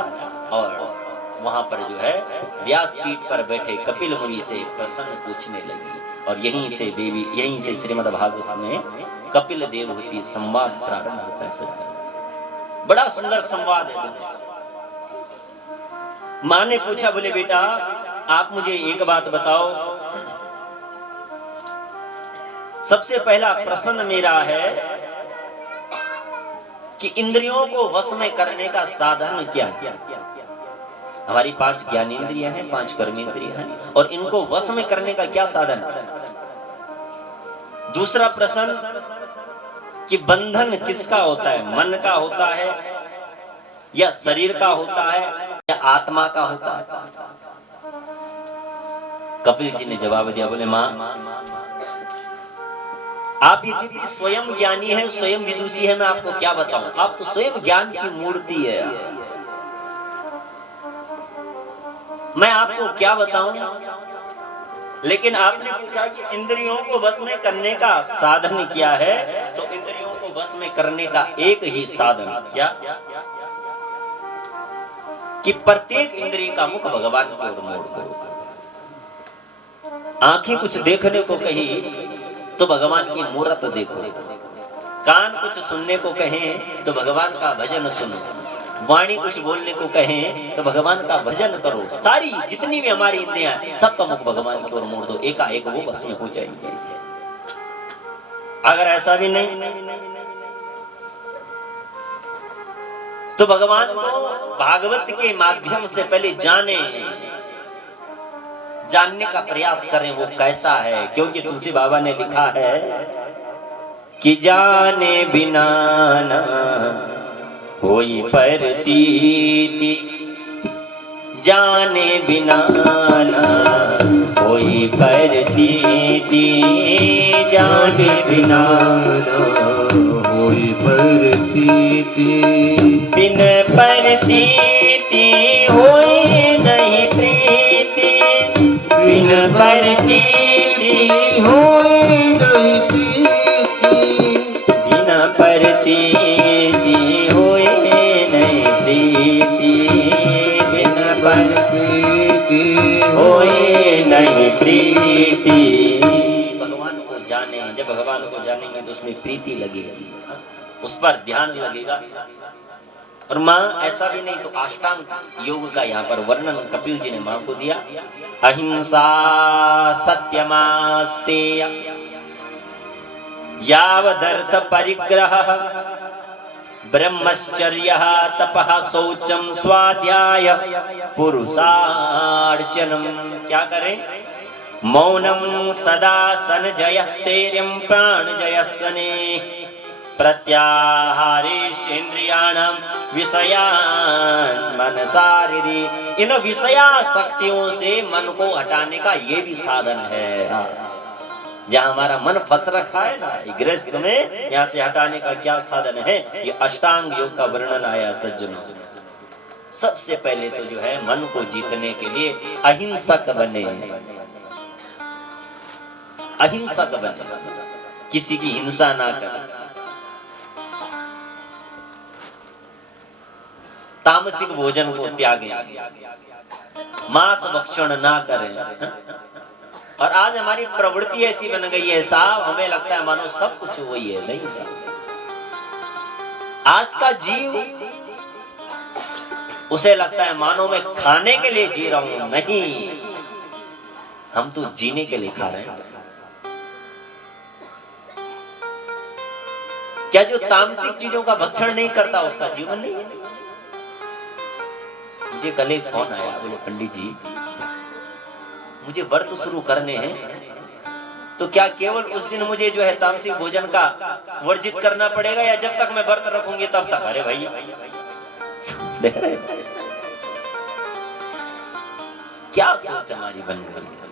और वहां पर जो है व्यासपीठ पर बैठे कपिल मुनि से प्रश्न पूछने लगी। और यहीं से श्रीमद् भागवत में कपिल देवहूति संवाद प्रारंभ होता है। सज्जन बड़ा सुंदर संवाद है। मां ने पूछा, बोले बेटा आप मुझे एक बात बताओ, सबसे पहला प्रश्न मेरा है कि इंद्रियों को वश में करने का साधन क्या है? हमारी 5 ज्ञानेंद्रियां हैं, 5 कर्मेंद्रियां हैं और इनको वश में करने का क्या साधन है? दूसरा प्रश्न कि बंधन किसका होता है, मन का होता है या शरीर का होता है या आत्मा का होता है? कपिल जी ने जवाब दिया, बोले मां आप यदि स्वयं ज्ञानी है, स्वयं विदुषी है, मैं आपको क्या बताऊं, आप तो स्वयं ज्ञान की मूर्ति है, मैं आपको क्या बताऊं। लेकिन आपने पूछा कि इंद्रियों को वश में करने का साधन क्या है, तो इंद्रियों को वश में करने का एक ही साधन क्या कि प्रत्येक इंद्रिय का मुख भगवान की ओर मोड़ दो। आंखें कुछ देखने को कही तो भगवान की मूरत देखो, कान कुछ सुनने को कहें तो भगवान का भजन सुनो, वाणी कुछ बोलने को कहें तो भगवान का भजन करो। सारी जितनी भी हमारी इंद्रियां हैं सबका मुख भगवान की ओर मोड़ दो, एकाएक वो बस में हो जाएंगे। अगर ऐसा भी नहीं तो भगवान को भागवत के माध्यम से पहले जानने का प्रयास करें वो कैसा है। क्योंकि तुलसी बाबा ने लिखा है कि जाने बिना न होई प्रतीति, जाने बिना न होई प्रतीति, जाने बिना न होई प्रतीति, बिन प्रतीति होई नहीं प्रीति, बिन प्रतीति होई नहीं प्रीति, बिन प्रतीति होई नहीं प्रीति, बिन प्रतीति होई नहीं प्रीति। भगवान को जाने, जब भगवान को जानेंगे तो उसमें प्रीति लगेगी, उस पर ध्यान लगेगा। और मां ऐसा भी नहीं तो अष्टांग योग का यहाँ पर वर्णन कपिल जी ने मां को दिया। अहिंसा सत्यमास्तेय यावदर्थ परिग्रह ब्रह्मचर्य तपः शौचम स्वाध्याय पुरुषार्चनम। क्या करें? मौनम सदा सन जयस्तेर्यम प्राण जयसने प्रत्याहारेन्द्रियाणां विषयान् मनसारिधि। इन विषया शक्तियों से मन को हटाने का ये भी साधन है। जहाँ हमारा मन फंस रखा है ना गृहस्थ में, यहाँ से हटाने का क्या साधन है? ये अष्टांग योग का वर्णन आया सज्जनों। सबसे पहले तो जो है मन को जीतने के लिए अहिंसक बने, अहिंसक बने, किसी की हिंसा ना करें, तामसिक भोजन को त्यागें, मांस भक्षण ना करें। और आज हमारी प्रवृत्ति ऐसी बन गई है साहब, हमें लगता है मानो सब कुछ वही है। नहीं साहब, आज का जीव उसे लगता है मानो मैं खाने के लिए जी रहा हूं। नहीं, हम तो जीने के लिए खा रहे हैं। क्या जो तामसिक चीजों का भक्षण नहीं करता उसका जीवन नहीं है? मुझे कल एक फोन आया, बोले पंडित जी मुझे व्रत शुरू करने हैं तो क्या केवल उस दिन मुझे जो है तामसिक भोजन का वर्जित करना पड़ेगा या जब तक मैं व्रत रखूंगी तब तक? अरे भाई क्या सोच हमारी बन गई है।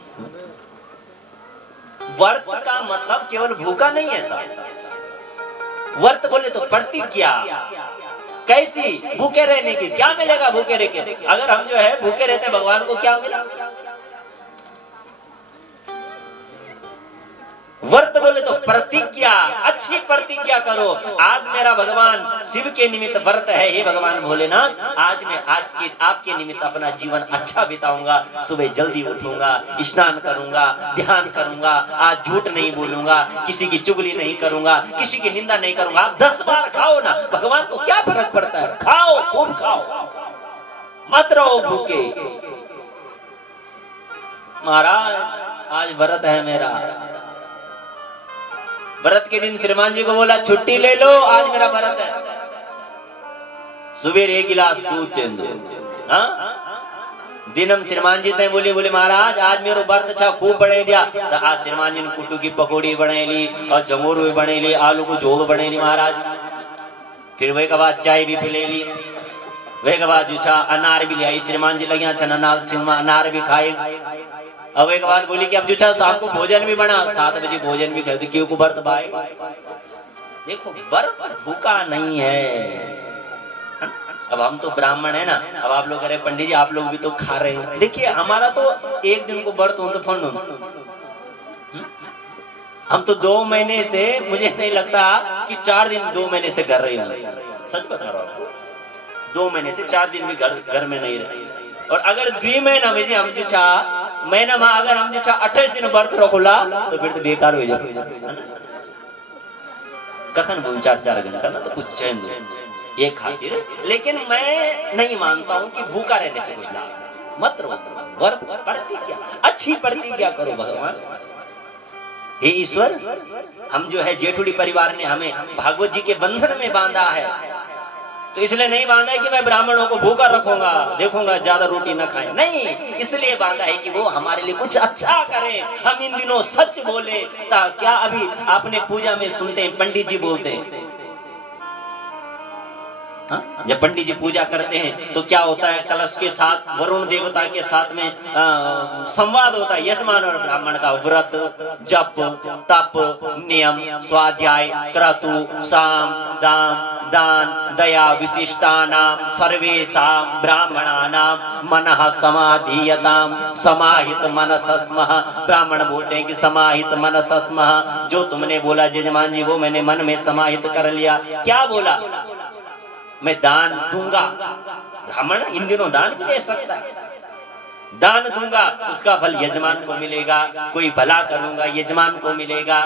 व्रत का मतलब केवल भूखा नहीं है साहब। व्रत बोले तो प्रतिज्ञा, कैसी? भूखे रहने की। क्या मिलेगा भूखे रह के? अगर हम जो है भूखे रहते भगवान को क्या मिला? व्रत बोले तो प्रतिज्ञा, अच्छी प्रतिज्ञा करो। आज मेरा भगवान शिव के निमित्त व्रत है। हे भगवान भोलेनाथ, आज मैं आज के आपके निमित्त अपना जीवन अच्छा बिताऊंगा। सुबह जल्दी उठूंगा, स्नान करूंगा, ध्यान करूंगा, आज झूठ नहीं बोलूंगा, किसी की चुगली नहीं करूंगा, किसी की निंदा नहीं करूंगा। आप 10 बार खाओ ना, भगवान को क्या फर्क पड़ता है? खाओ, खूब खाओ, मत रहो भूखे। महाराज आज व्रत है मेरा। व्रत के दिन श्रीमान जी को बोला छुट्टी ले लो, आज मेरा व्रत है। सुबह 1 गिलास दूध चेंदो। दिनम श्रीमान जी तय बोले महाराज आज मेरो व्रत अच्छा खूब बने दिया। तो आज श्रीमान जी ने कुट्टू की पकौड़ी बने ली और जमूर भी बने ली, आलू को झोल बने ली महाराज। फिर वही के बाद चाय भी पिले ली। वही के बाद जो अनार भी ले आई श्रीमान जी लगे, अनार भी खाए। अब एक बात बोली कि अब जो शाम को भोजन भी बना, 7 बजे भोजन भी खाते। क्यों को व्रत भाई? देखो व्रत भूखा नहीं है। अब हम तो ब्राह्मण है ना, अब आप लोग कह रहे पंडित जी आप लोग भी तो खा रहे हैं। देखिए हमारा तो एक दिन को व्रत हो तो फंड हो। हम तो 2 महीने से, मुझे नहीं लगता कि 4 दिन 2 महीने से कर रहे हैं। सच बता रहा हूँ, 2 महीने से 4 दिन भी घर में नहीं रहे। और अगर 2 महीना में हम जो महीना में अगर हम जो 28 दिन व्रत रखोला तो फिर तो बेकार हो जाए। कखन बोल 4-4 घंटा ना तो कुछ चैन दो ये खातिर। लेकिन मैं नहीं मानता हूं कि भूखा रहने से कोई लाभ। मत रहो, व्रत प्रतिज्ञा, अच्छी प्रतिज्ञा करो। भगवान हे ईश्वर, हम जो है जेठुड़ी परिवार ने हमें भागवत जी के बंधन में बांधा है, तो इसलिए नहीं बांधा है कि मैं ब्राह्मणों को भूखा रखूंगा, देखूंगा ज्यादा रोटी न खाएं। नहीं, इसलिए बांधा है कि वो हमारे लिए कुछ अच्छा करें, हम इन दिनों सच बोले। क्या अभी आपने पूजा में सुनते हैं पंडित जी बोलते हैं, जब पंडित जी पूजा करते हैं तो क्या होता है? कलश के साथ वरुण देवता के साथ में संवाद होता है यजमान और ब्राह्मण का। व्रत, जप, तप, नियम, स्वाध्याय, क्रतु, साम, दाम, दान, दया, विशिष्टानाम सर्वेषां ब्राह्मणानां मनः समाधीयताम समाहित मनसस्मः। ब्राह्मण बोलते हैं कि समाहित मनसस्मः। जो तुमने बोला जजमान जी वो मैंने मन में समाहित कर लिया। क्या बोला? मैं दान दूंगा। ब्राह्मण इन दिनों दान भी दे सकता है। दान दूंगा, उसका फल यजमान को मिलेगा। कोई भला करूंगा, यजमान को मिलेगा।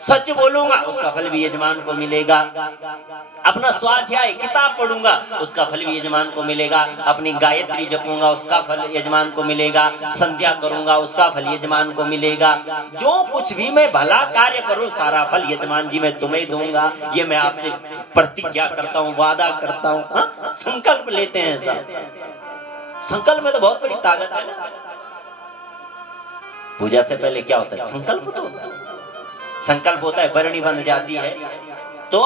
सच बोलूंगा, उसका फल भी यजमान को मिलेगा। अपना स्वाध्याय किताब पढ़ूंगा, उसका फल भी यजमान को मिलेगा। अपनी गायत्री जपूंगा, उसका फल यजमान को मिलेगा। संध्या करूंगा, उसका फल यजमान को मिलेगा। जो कुछ भी मैं भला कार्य करूं, सारा फल यजमान जी मैं तुम्हें दूंगा। ये मैं आपसे प्रतिज्ञा करता हूँ, वादा करता हूँ। संकल्प लेते हैं सब। संकल्प में तो बहुत बड़ी ताकत है ना। पूजा से पहले क्या होता है? संकल्प तो होता है। संकल्प होता है, बरनी बंध जाती है। तो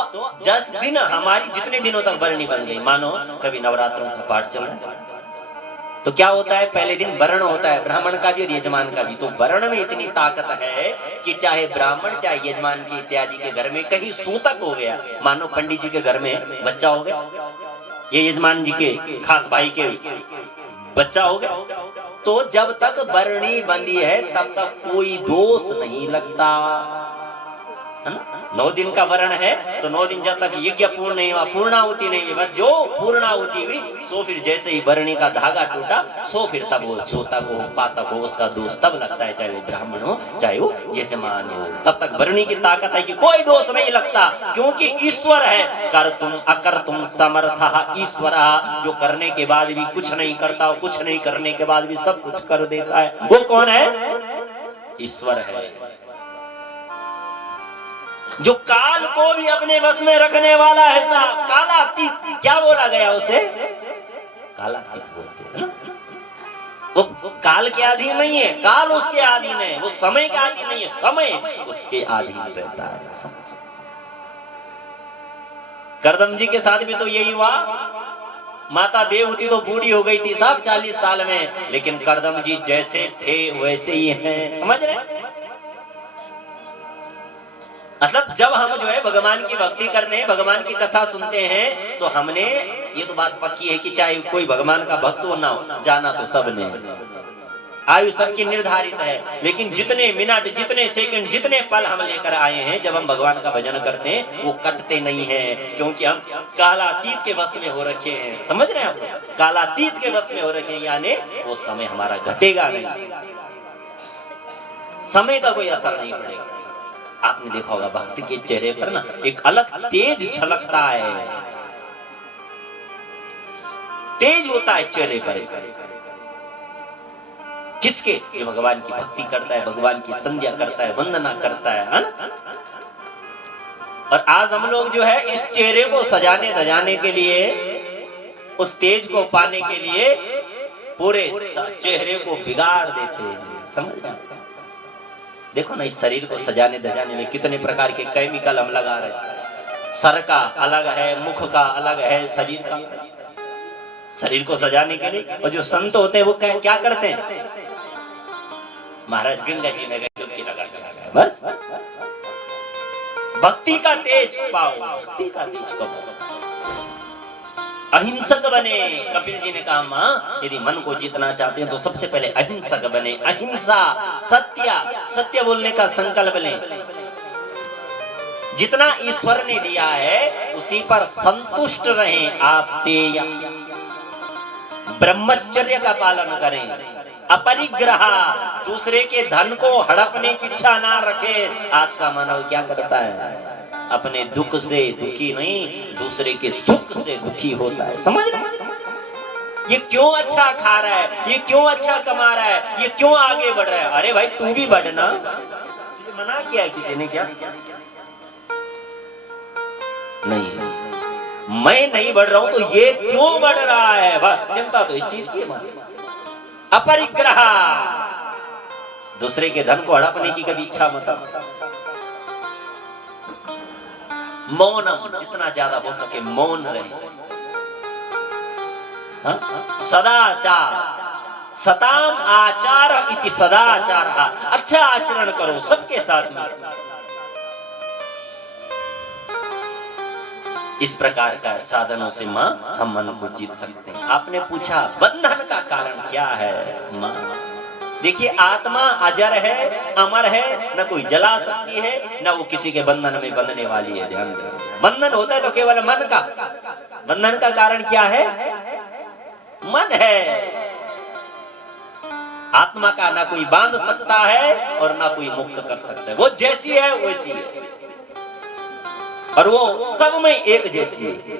10 दिन हमारी जितने दिनों तक बरनी बंध गई, मानो कभी नवरात्रों का पाठ चल रहा है, तो क्या होता है? पहले दिन वरण होता है, ब्राह्मण का भी और यजमान का भी। तो वरण में इतनी ताकत है कि चाहे ब्राह्मण चाहे यजमान के इत्यादि के घर में कहीं सूतक हो गया, मानो पंडित जी के घर में बच्चा हो गया, ये यजमान जी के खास भाई के बच्चा हो गया, तो जब तक बरनी बंधी है तब तक कोई दोष नहीं लगता, है ना? 9 दिन का वरण है तो 9 दिन जब तक यज्ञ पूर्ण नहीं हुआ, पूर्णाहुति नहीं हुई, बस जो पूर्णाहुति हुई सो फिर जैसे ही बरनी का धागा टूटा सो फिर तब वो सोतक हो, पातक हो, उसका दोष तब लगता है, चाहे वो ब्राह्मण हो चाहे वो यजमान हो। तब तक बरनी की ताकत है कि कोई दोष नहीं लगता, क्योंकि ईश्वर है। कर तुम अकर तुम समर्थ ईश्वर, जो करने के बाद भी कुछ नहीं करता, कुछ नहीं करने के बाद भी सब कुछ कर देता है, वो कौन है? ईश्वर है। जो काल को भी अपने वश में रखने वाला है साहब, कालातीत। क्या बोला गया उसे? कालातीत बोलते हैं ना। वो काल के अधीन नहीं है, काल उसके अधीन है। वो समय के अधीन नहीं है, समय उसके अधीन रहता है। करदम जी के साथ भी तो यही हुआ। माता देवती तो बूढ़ी हो गई थी साहब 40 साल में, लेकिन करदम जी जैसे थे वैसे ही हैं। समझ रहे? मतलब जब हम जो है भगवान की भक्ति करते हैं, भगवान की कथा सुनते हैं, तो हमने ये तो बात पक्की है कि चाहे कोई भगवान का भक्त हो ना हो, जाना तो सबने। आयु सबकी निर्धारित है, लेकिन जितने मिनट, जितने सेकंड, जितने पल हम लेकर आए हैं जब हम भगवान का भजन करते हैं, वो कटते नहीं हैं, क्योंकि हम कालातीत के वश में हो रखे हैं। समझ रहे हैं आप? कालातीत के वश में हो रखे हैं, यानी वो समय हमारा घटेगा नहीं, समय का कोई असर नहीं पड़ेगा। आपने देखा होगा भक्त के चेहरे पर ना एक अलग तेज झलकता है, तेज होता है चेहरे पर। किसके? जो भगवान की भक्ति करता है, भगवान की संध्या करता है, वंदना करता है ना? और आज हम लोग जो है इस चेहरे को सजाने धजाने के लिए, उस तेज को पाने के लिए पूरे चेहरे को बिगाड़ देते हैं। समझ रहे हैं? देखो ना, इस शरीर को सजाने धजाने में कितने प्रकार के केमिकल हम लगा रहे हैं। सर का अलग है, मुख का अलग है, शरीर का, शरीर को सजाने के लिए। और जो संत होते हैं वो क्या करते हैं? महाराज गंगा जी में गए, डुबकी लगा के बस भक्ति का तेज पाओ, भक्ति का तेज पाओ। अहिंसक बने। कपिल जी ने कहा, मां यदि मन को जीतना चाहते हैं तो सबसे पहले अहिंसक बने। अहिंसा, सत्य, सत्य बोलने का संकल्प लें। जितना ईश्वर ने दिया है उसी पर संतुष्ट रहें। आस्तेय, ब्रह्मचर्य का पालन करें। अपरिग्रह, दूसरे के धन को हड़पने की इच्छा ना रखें। आज का मानव क्या करता है? अपने दुख से दुखी नहीं, दूसरे के सुख से दुखी होता है। समझ रहे? ये क्यों अच्छा खा रहा है, ये क्यों अच्छा कमा रहा है, ये क्यों आगे बढ़ रहा है? अरे भाई तू भी बढ़ना। तुझे मना किया है किसी ने क्या? नहीं, मैं नहीं बढ़ रहा हूं तो ये क्यों बढ़ रहा है, बस चिंता तो इस चीज की है। अपरिग्रह, दूसरे के धन को हड़पने की कभी इच्छा मत। मौनम, जितना ज्यादा हो सके मौन रहे। सदाचार, सताम आचार इति सदाचार, अच्छा आचरण करो सबके साथ में। इस प्रकार का साधनों से मां हम मन को जीत सकते हैं। आपने पूछा बंधन का कारण क्या है? मां देखिए, आत्मा अजर है, अमर है, न कोई जला सकती है, न वो किसी के बंधन में बंधने वाली है। ध्यान दें, बंधन होता है तो केवल मन का। बंधन का कारण क्या है? मन है। आत्मा का ना कोई बांध सकता है और ना कोई मुक्त कर सकता है। वो जैसी है वैसी है और वो सब में एक जैसी है।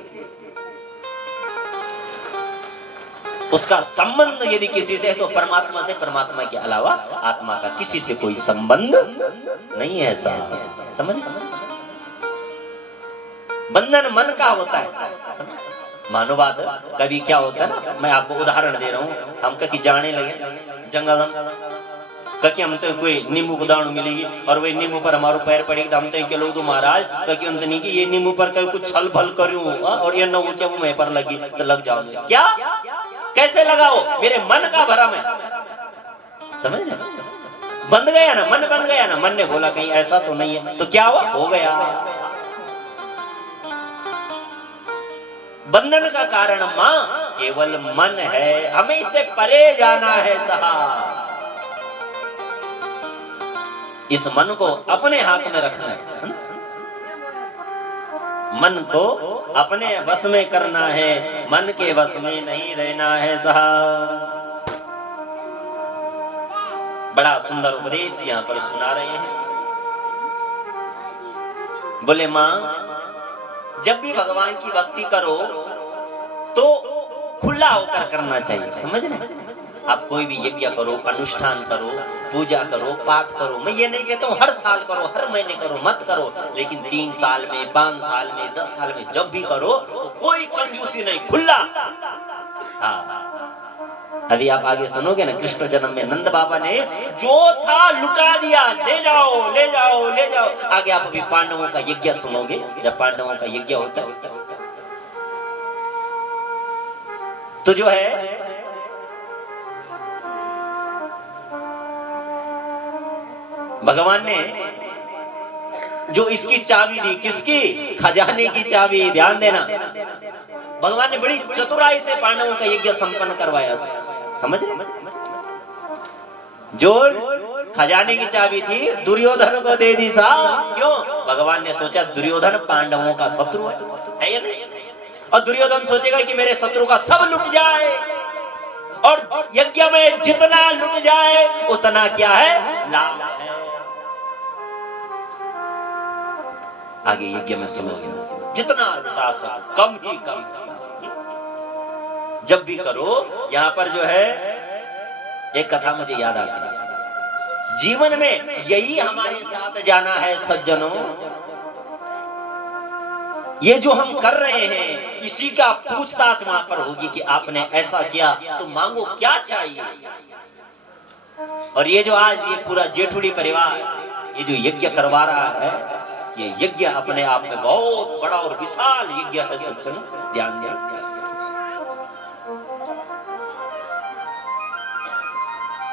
उसका संबंध यदि किसी से है तो परमात्मा से, परमात्मा के अलावा आत्मा का किसी से कोई संबंध नहीं है। ऐसा समझ? बंधन मन का होता है। मानो बात, कभी क्या होता है ना, मैं आपको उदाहरण दे रहा हूँ। हम कहीं जाने लगे जंगल, कहीं हम तो कोई नींबू को दाणु मिलेगी और वही नींबू पर हमारो पैर पड़ेगी तो हम तो के लोग तो महाराज कहीं अंत नहीं कि ये नींबू पर कहीं कुछ छल भल करूं और ये न वो क्या वो मैं पर लगी तो लग जाओगे। क्या? कैसे लगाओ? मेरे मन का भरम है। समझ रहे? बंद गया ना, मन बंद गया ना। मन ने बोला कहीं ऐसा तो नहीं है, तो क्या हुआ? हो गया। बंधन का कारण मां केवल मन है, हमें इससे परे जाना है साहब। इस मन को अपने हाथ में रखना है, मन को अपने वश में करना है, मन के वश में नहीं रहना है साहब। बड़ा सुंदर उपदेश यहाँ पर सुना रहे हैं। बोले मां, जब भी भगवान की भक्ति करो तो खुला होकर करना चाहिए। समझ रहे? आप कोई भी यज्ञ करो, अनुष्ठान करो, पूजा करो, पाठ करो, मैं ये नहीं कहता हूँ हर साल करो, हर महीने करो, मत करो, लेकिन 3 साल में, 5 साल में, 10 साल में जब भी करो तो कोई कंजूसी नहीं, खुला। हाँ, अभी आप आगे सुनोगे ना, कृष्ण जन्म में नंद बाबा ने जो था लुटा दिया, ले जाओ ले जाओ ले जाओ। आगे आप अभी पांडवों का यज्ञ सुनोगे, जब पांडवों का यज्ञ होता है तो जो है भगवान ने जो इसकी चाबी दी, किसकी? खजाने की चाबी। ध्यान देना, भगवान ने बड़ी चतुराई से पांडवों का यज्ञ संपन्न करवाया। समझ रहे? जो खजाने की चाबी थी दुर्योधन को दे दी साहब। क्यों? भगवान ने सोचा दुर्योधन पांडवों का शत्रु है या नहीं? और दुर्योधन सोचेगा कि मेरे शत्रु का सब लुट जाए, और यज्ञ में जितना लुट जाए उतना क्या है? लाभ है। आगे यज्ञ में सुनोगे, जितना लुटा सको कम ही कम है। जब भी करो, यहां पर जो है एक कथा मुझे याद आती है, जीवन में यही हमारे साथ जाना है सज्जनों। ये जो हम कर रहे हैं इसी का पूछताछ वहां पर होगी कि आपने ऐसा किया तो मांगो क्या चाहिए। और ये जो आज ये पूरा जेठुड़ी परिवार ये जो यज्ञ करवा रहा है, ये यज्ञ अपने आप में बहुत बड़ा और विशाल यज्ञ है सज्जनों, ध्यान दें।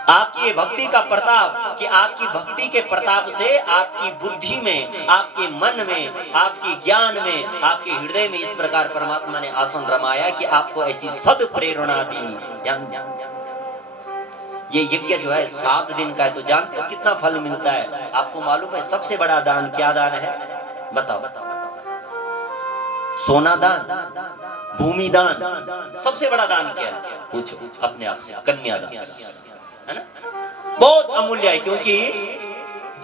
आपकी भक्ति का प्रताप, कि आपकी भक्ति के प्रताप से आपकी बुद्धि में, आपके मन में, आपके ज्ञान में, आपके हृदय में इस प्रकार परमात्मा ने आसन रमाया कि आपको ऐसी सद प्रेरणा दी। ये यज्ञ जो है 7 दिन का है, तो जानते हो कितना फल मिलता है? आपको मालूम है सबसे बड़ा दान क्या दान है? बताओ। सोना दान, भूमि दान, सबसे बड़ा दान क्या है? पूछो अपने आप से। कन्यादान है ना, बहुत अमूल्य है, क्योंकि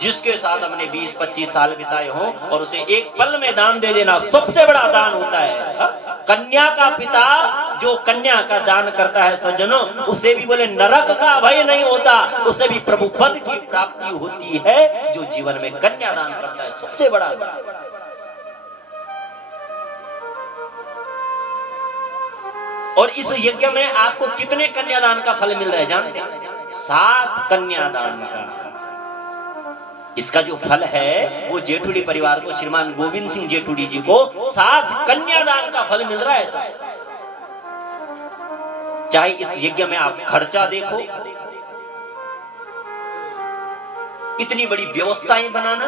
जिसके साथ हमने 20-25 साल बिताए हो और उसे एक पल में दान दे देना सबसे बड़ा दान होता है। कन्या का पिता जो कन्या का दान करता है सज्जनों, उसे भी बोले नरक का भय नहीं होता, उसे भी प्रभु पद की प्राप्ति होती है। जो जीवन में कन्या दान करता है सबसे बड़ा दान। और इस यज्ञ में आपको कितने कन्यादान का फल मिल रहा है जानते हैं? 7 कन्यादान का। इसका जो फल है वो जेठुड़ी परिवार को, श्रीमान गोविंद सिंह जेठुड़ी जी को 7 कन्यादान का फल मिल रहा है साहब। चाहे इस यज्ञ में आप खर्चा देखो, इतनी बड़ी व्यवस्थाएं बनाना,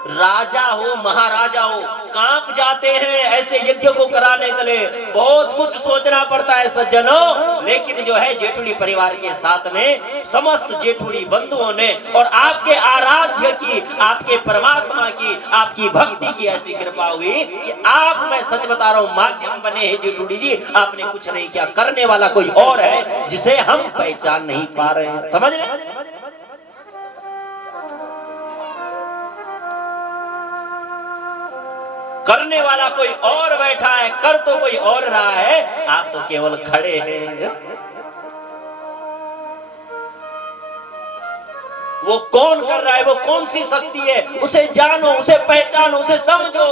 राजा हो महाराजा हो कांप जाते हैं ऐसे यज्ञ को कराने के लिए। बहुत कुछ सोचना पड़ता है सज्जनों, लेकिन जो है जेठुड़ी परिवार के साथ में समस्त जेठुड़ी बंधुओं ने और आपके आराध्य की, आपके परमात्मा की, आपकी भक्ति की ऐसी कृपा हुई कि आप, मैं सच बता रहा हूं, माध्यम बने हैं जेठुड़ी जी। आपने कुछ नहीं किया, करने वाला कोई और है जिसे हम पहचान नहीं पा रहे हैं। समझ रहे हैं? करने वाला कोई और बैठा है, कर तो कोई और रहा है, आप तो केवल खड़े हैं। वो कौन कर रहा है, वो कौन सी शक्ति है, उसे जानो, उसे पहचानो, उसे समझो।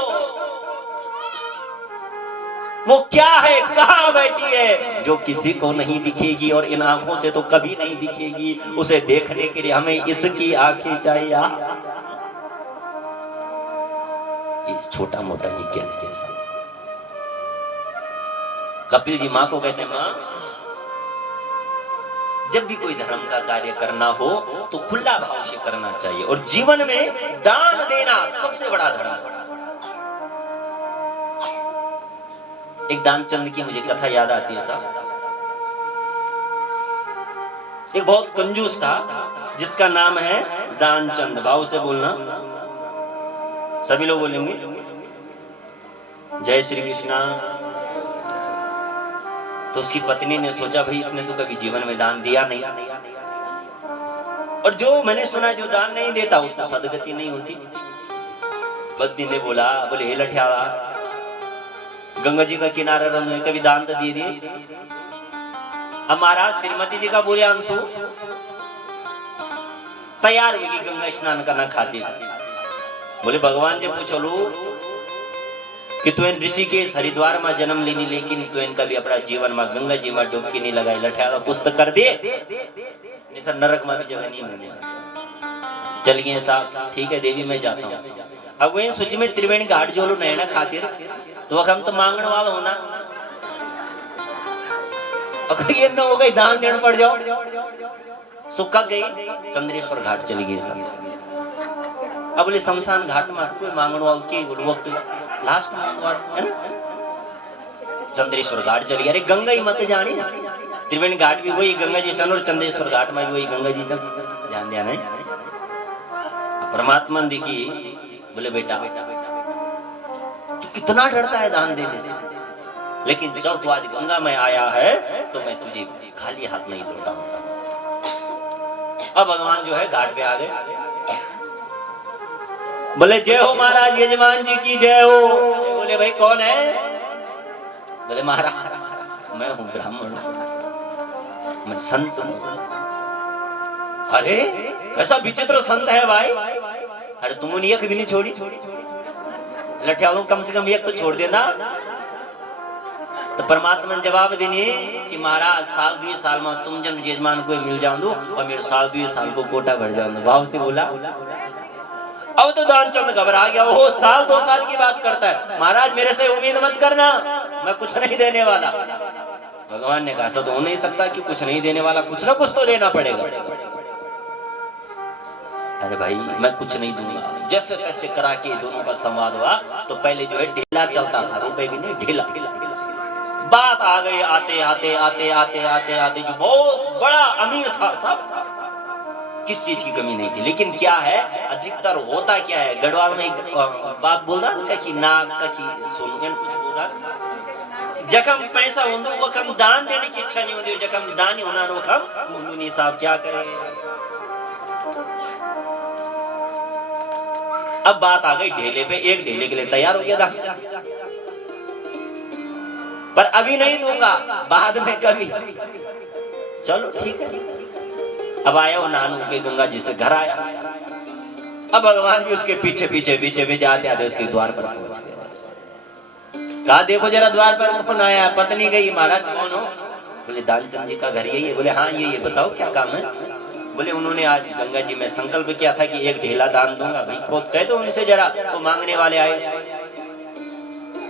वो क्या है, कहां बैठी है, जो किसी को नहीं दिखेगी और इन आंखों से तो कभी नहीं दिखेगी। उसे देखने के लिए हमें इसकी आंखें चाहिए। छोटा मोटा यज्ञ नहीं है। कपिल जी मां को कहते हैं, मां जब भी कोई धर्म का कार्य करना हो तो खुला भाव से करना चाहिए, और जीवन में दान देना सबसे बड़ा धर्म। एक दानचंद की मुझे कथा याद आती है साहब। एक बहुत कंजूस था जिसका नाम है दानचंद। भाव से बोलना, सभी लोग बोलेंगे जय श्री कृष्णा। तो उसकी पत्नी ने सोचा, भाई इसने तो कभी जीवन में दान दिया नहीं, और जो मैंने सुना जो दान नहीं देता उसको सदगति नहीं होती। पत्नी ने बोला, बोले हे लठियाला, गंगा जी का किनारा रंग कभी दान तो दे दिए। अब महाराज श्रीमती जी का बोले, अंशु तैयार हुई गंगा स्नान करना खातिर। बोले भगवान जी पूछो लो कि तुम ऋषिकेश हरिद्वार में जन्म लेनी, लेकिन तुम कभी अपना जीवन में गंगा जी में डुबकी नहीं लगाई, लठा कुछ तो कर दे, नहीं तो नरक में भी जगह नहीं मिलने। चलिए साहब ठीक है देवी मैं जाता हूँ। अब वही सूची में त्रिवेणी घाट जोलो नैना खातिर, तो हम तो मांगण वाला होना, अगर ये न हो गई दान देने पड़ जाओ, सुखा गई चंद्रेश्वर घाट चली गई सब। अब बोले शमशान घाट में कोई मांगण वाल के वक्त लास्ट मांगवा है ना, चंद्रेश्वर घाट चली गई। अरे गंगा ही मत जानी, त्रिवेणी घाट भी वही गंगा जी चल और चंद्रेश्वर घाट में भी वही गंगा जी चल, ध्यान दिया नहीं। परमात्मा देखिए बोले बेटा तू इतना डरता है दान देने से, लेकिन चल तू आज गंगा में आया है तो मैं तुझे खाली हाथ नहीं लौटाऊंगा। अब भगवान जो है घाट पे आ गए, बोले जय हो महाराज यजमान जी की जय हो। बोले भाई कौन है? बोले महाराज मैं हूं ब्राह्मण, मैं संत हूं। अरे कैसा विचित्र संत है भाई, अरे तुमने एक भी नहीं छोड़ी, लठियालों कम से कम एक तो छोड़ देना। तो परमात्मा ने जवाब देने कि महाराज साल 2 साल में तुम जन्म यजमान को मिल जाऊं दो और मेरे साल 2 साल को कोटा भर जाऊं दो। भाव से बोला। अब तो दानचंद घबरा गया, वो साल 2 साल की बात करता है, महाराज मेरे से उम्मीद मत करना, मैं कुछ नहीं देने वाला। भगवान ने कहा ऐसा तो हो नहीं सकता कि कुछ नहीं देने वाला, कुछ ना कुछ तो देना पड़ेगा। अरे भाई मैं कुछ नहीं दूंगा। जैसे तैसे करा के दोनों का संवाद हुआ, तो पहले जो है ढीला चलता था, रुपए भी नहीं ढीला। बात आ गई आते आते आते आते आते आते जो बहुत बड़ा अमीर था सब, किस चीज की कमी नहीं थी, लेकिन क्या है अधिकतर होता क्या है, गढ़वाल में एक बात बोलता कखी नाक कखी सुन कुछ बोलता, जखम पैसा होंदो वो कम दान देने की इच्छा नहीं होती, जखम दान होना वो कम होंदो नहीं। साहब क्या करे। अब बात आ गई ढेले पे, एक ढेले के लिए तैयार हो गया था, पर अभी नहीं दूंगा, बाद में कभी। चलो ठीक है। अब आया वो नानू के गंगा जी से घर आया, अब भगवान भी उसके पीछे पीछे पीछे भी जाते आते उसके द्वार पर पहुंच गए। कहा देखो जरा द्वार पर कौन आया? पत्नी गई। महाराज कौन हो? बोले दानचंद जी का घर यही है। बोले हाँ ये बताओ क्या काम है? बोले उन्होंने आज गंगा जी में संकल्प किया था कि एक ढेला दान दूंगा। भाई खुद कह दो उनसे जरा, वो मांगने वाले आए।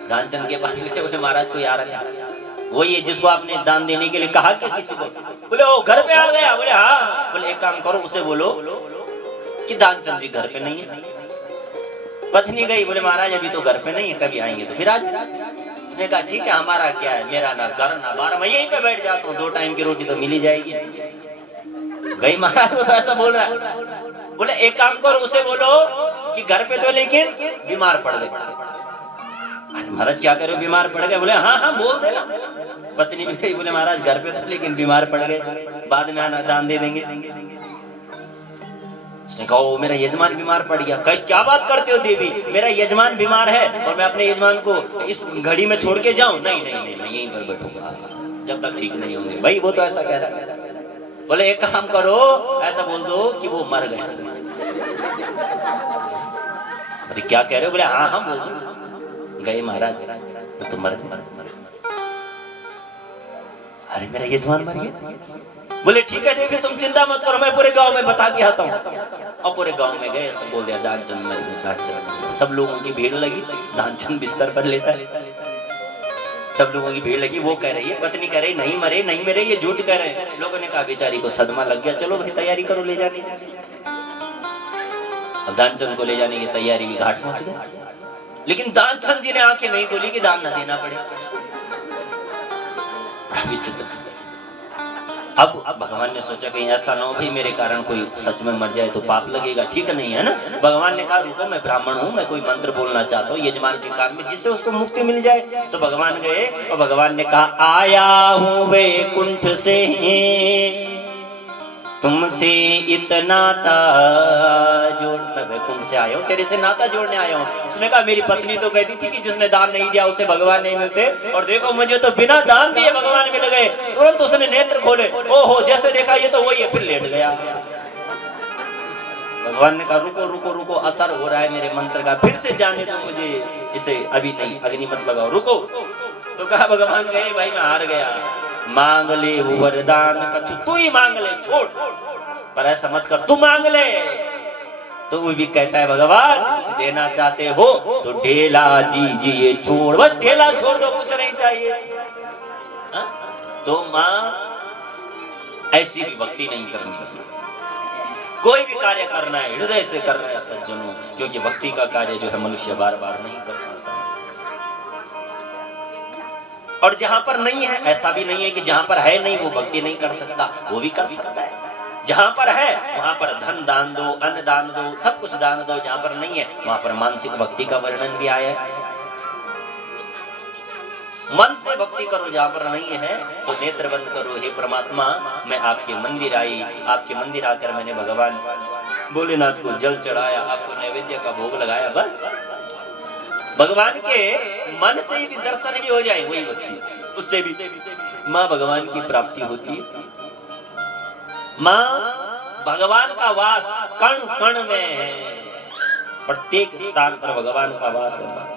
दानचंद के पास गए, बोले महाराज कोई आ रहा है? वही है जिसको आपने दान देने के लिए कहा क्या किसी को? बोले वो घर पे आ गया। बोले हाँ। बोले एक काम करो उसे बोलो कि दानचंद जी घर पे नहीं है। पत्नी गई, बोले महाराज अभी तो घर पे नहीं है, कभी आएंगे तो फिर आ जाए। उसने कहा ठीक है हमारा क्या है, मेरा ना घर ना बार, मैं यहीं पे बैठ जाता हूँ, 2 टाइम की रोटी तो मिल ही जाएगी। गई महाराज वो तो ऐसा बोल रहा है। बोले एक काम करो उसे बोलो कि घर पे तो लेकिन बीमार पड़ गए। महाराज क्या करो बीमार पड़ गए? बोले हाँ हाँ बोल देना। पत्नी भी गई, बोले महाराज घर पे तो लेकिन बीमार पड़ गए, बाद में आना दान दे देंगे। उसने कहा ओ मेरा यजमान बीमार पड़ गया। कह क्या बात करते हो देवी, मेरा यजमान बीमार है और मैं अपने यजमान को इस घड़ी में छोड़ के जाऊं? नहीं नहीं नहीं मैं यहीं पर बैठूंगा जब तक ठीक नहीं होंगे। भाई वो तो ऐसा कह रहा है। बोले एक काम करो ऐसा बोल दो कि वो मर गए। अरे क्या कह रहे हो? बोले हाँ हाँ बोल दो। गए महाराज तो मर गए। अरे मेरा यजमान मर गया। बोले ठीक है देवी तुम चिंता मत करो, मैं पूरे गांव में बता के आता हूँ। और पूरे गांव में गए, सब बोल दिया दानचंद मर गया, दानचंद। सब लोगों की भीड़ लगी, दानचंद बिस्तर पर लेटा है, सब लोगों की भीड़ लगी। वो कह रही है, पत्नी कह रही नहीं मरे नहीं मरे, ये झूठ कह रहे हैं। लोगों ने कहा बेचारी को सदमा लग गया, चलो भाई तैयारी करो ले जाने। अब दानचंद को ले जाने की तैयारी भी घाट पहुंच गए, लेकिन दानचंद जी ने आंखें नहीं खोली कि दान न देना पड़े। अब भगवान ने सोचा कहीं ऐसा ना हो भाई मेरे कारण कोई सच में मर जाए तो पाप लगेगा, ठीक नहीं है ना। भगवान ने कहा रुको मैं ब्राह्मण हूँ, मैं कोई मंत्र बोलना चाहता हूँ यजमान के काम में जिससे उसको मुक्ति मिल जाए। तो भगवान गए और भगवान ने कहा आया हूँ वैकुंठ से तुमसे इतना जोड़, मैं वैकुंठ से आया हूँ तेरे से नाता जोड़ने आया हूँ। उसने कहा मेरी पत्नी तो कहती थी कि जिसने दान नहीं दिया उसे भगवान नहीं मिलते, और देखो मुझे तो बिना दान दिए भगवान मिल गए। तुरंत उसने नेत्र खोले, ओहो जैसे देखा ये तो वही है, फिर लेट गया। भगवान ने कहा रुको रुको रुको, असर हो रहा है मेरे मंत्र का, फिर से जाने दो मुझे, इसे अभी नहीं, अग्नि मत लगाओ, रुको। तो कहा भगवान गए भाई मैं हार गया, मांग ले वो वरदान कछु, तू ही मांग ले, छोड़, पर ऐसा मत कर, तू मांग ले। तो वो भी कहता है भगवान कुछ देना चाहते हो तो ढेला दीजिए छोड़, बस ढेला छोड़ दो, कुछ नहीं चाहिए। हा? तो मां ऐसी भी भक्ति नहीं करनी, कोई भी कार्य करना है हृदय से करना है सज्जनों, क्योंकि भक्ति का कार्य जो है मनुष्य बार बार नहीं कर पाता। और जहां पर नहीं है, ऐसा भी नहीं है कि जहां पर है नहीं वो भक्ति नहीं कर सकता, वो भी कर सकता है। जहां पर है वहां पर धन दान दो, अन्न दान दो, सब कुछ दान दो। जहां पर नहीं है वहां पर मानसिक भक्ति का वर्णन भी आया है। मन से भक्ति करो, जहां पर नहीं है तो नेत्र बंद करो, हे परमात्मा मैं आपके मंदिर आई, आपके मंदिर आकर मैंने भगवान भोलेनाथ को जल चढ़ाया, आपको नैवेद्य का भोग लगाया, बस भगवान के मन से यदि दर्शन भी हो जाए वही भक्ति, उससे भी मां भगवान की प्राप्ति होती है। मां भगवान का वास कण कण में है, प्रत्येक स्थान पर भगवान का वास है।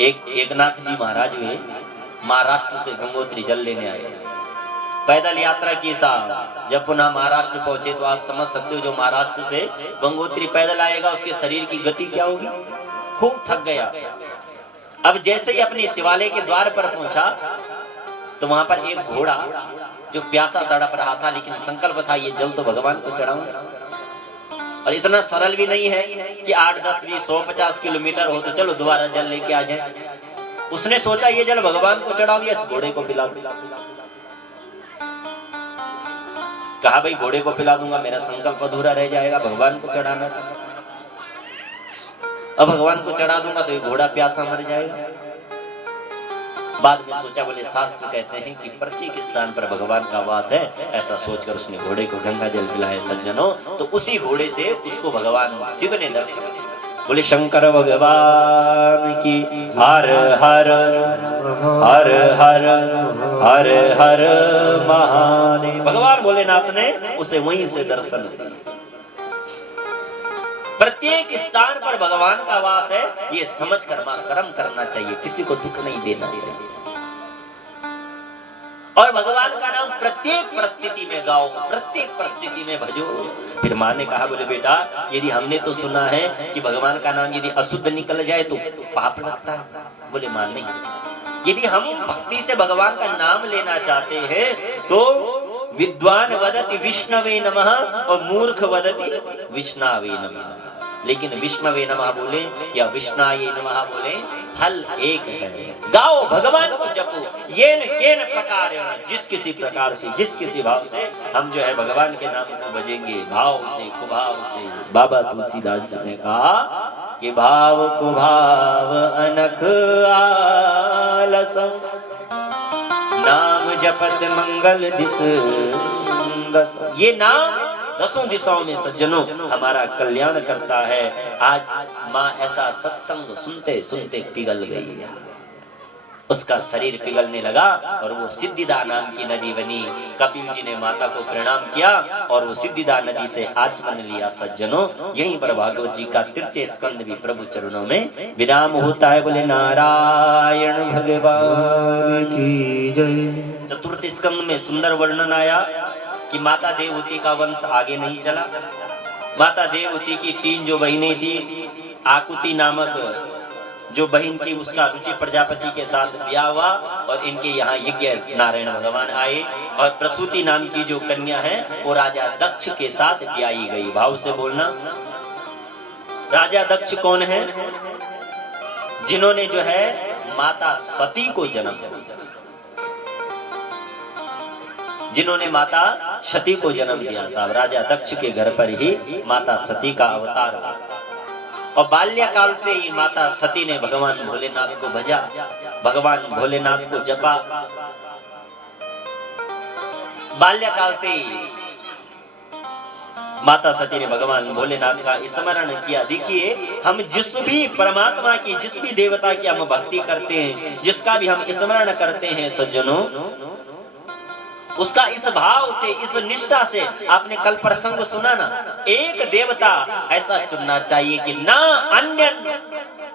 एक नाथ जी महाराज हुए, महाराष्ट्र से गंगोत्री जल लेने आए, पैदल यात्रा की साहब। जब पुनः महाराष्ट्र पहुंचे तो आप समझ सकते हो जो महाराष्ट्र से गंगोत्री पैदल आएगा उसके शरीर की गति क्या होगी, खूब थक गया। अब जैसे ही अपने शिवालय के द्वार पर पहुंचा तो वहां पर एक घोड़ा जो प्यासा तड़प रहा था, लेकिन संकल्प था ये जल तो भगवान को चढ़ाऊंगा। और इतना सरल भी नहीं है कि 8, 10, 20, 100, 50 किलोमीटर हो तो चलो दोबारा जल लेके आ जाए। उसने सोचा ये जल भगवान को चढ़ाऊं या इस घोड़े को पिला दूं। कहा भाई घोड़े को पिला दूंगा, मेरा संकल्प अधूरा रह जाएगा, भगवान को चढ़ाना था। अब भगवान को चढ़ा दूंगा तो ये घोड़ा प्यासा मर जाएगा। बाद में सोचा, बोले शास्त्र कहते हैं कि प्रत्येक स्थान पर भगवान का वास है, ऐसा सोचकर उसने घोड़े को गंगा जल पिलाया सज्जनों। तो उसी घोड़े से उसको भगवान शिव ने दर्शन दिया। बोले शंकर भगवान की हर हर हर हर हर हर महादेव। भगवान भोलेनाथ ने उसे वहीं से दर्शन दिया। प्रत्येक स्थान पर भगवान का वास है, ये समझकर कर्म करना चाहिए, किसी को दुख नहीं देना चाहिए। और भगवान का नाम प्रत्येक परिस्थिति में गाओ, प्रत्येक परिस्थिति में भजो। फिर माँ ने कहा, बोले बेटा यदि हमने तो सुना है कि भगवान का नाम यदि अशुद्ध निकल जाए तो पाप लगता है। बोले माँ नहीं, यदि हम भक्ति से भगवान का नाम लेना चाहते हैं तो विद्वान वदति विष्णवे नमः और मूर्ख वदति विष्णावे नमः। लेकिन विष्णवे नमः बोले या विष्णाये नमः बोले, फल एक है। गाओ भगवान को जपो, येन केन प्रकारेण, जिस किसी प्रकार से, जिस किसी भाव से हम जो है भगवान के नाम को भजेंगे, भाव से कुभाव से। बाबा तुलसीदास जी ने कहा कि भाव कुभाव अनख आलस, नाम जपत मंगल दिस दस। ये नाम 10 दिशाओं में सज्जनों हमारा कल्याण करता है। आज माँ ऐसा सत्संग सुनते सुनते पिघल गई, उसका शरीर पिघलने लगा और वो सिद्धिदा नाम की नदी बनी। कपिल जी ने माता को प्रणाम किया और वो सिद्धिदा नदी से आचमन लिया। सज्जनों यहीं पर भागवत जी का 3य स्कंद भी प्रभु चरणों में विराम होता है। बोले नारायण भगवान की जय। 4th स्कंद में सुंदर वर्णन आया कि माता देवहूति का वंश आगे नहीं चला। माता देवहूति की 3 जो बहनें थी, आकुति नामक जो बहन थी उसका रुचि प्रजापति के साथ ब्याह हुआ और इनके यहाँ यज्ञ नारायण भगवान आए। और प्रसूति नाम की जो कन्या है वो राजा दक्ष के साथ ब्याही गई। भाव से बोलना, राजा दक्ष कौन है? जिन्होंने जो है माता सती को जन्म दिया, जिन्होंने माता सती को जन्म दिया। साहब राजा दक्ष के घर पर ही माता सती का अवतार हुआ और बाल्यकाल से ही माता सती ने भगवान भोलेनाथ को भजा, भगवान भोलेनाथ को जपा। बाल्यकाल से ही माता सती ने भगवान भोलेनाथ का स्मरण किया। देखिए हम जिस भी परमात्मा की, जिस भी देवता की हम भक्ति करते हैं, जिसका भी हम स्मरण करते हैं सज्जनों, उसका इस भाव से, इस निष्ठा से, आपने कल प्रसंग सुना ना, एक देवता ऐसा चुनना चाहिए कि ना अन्य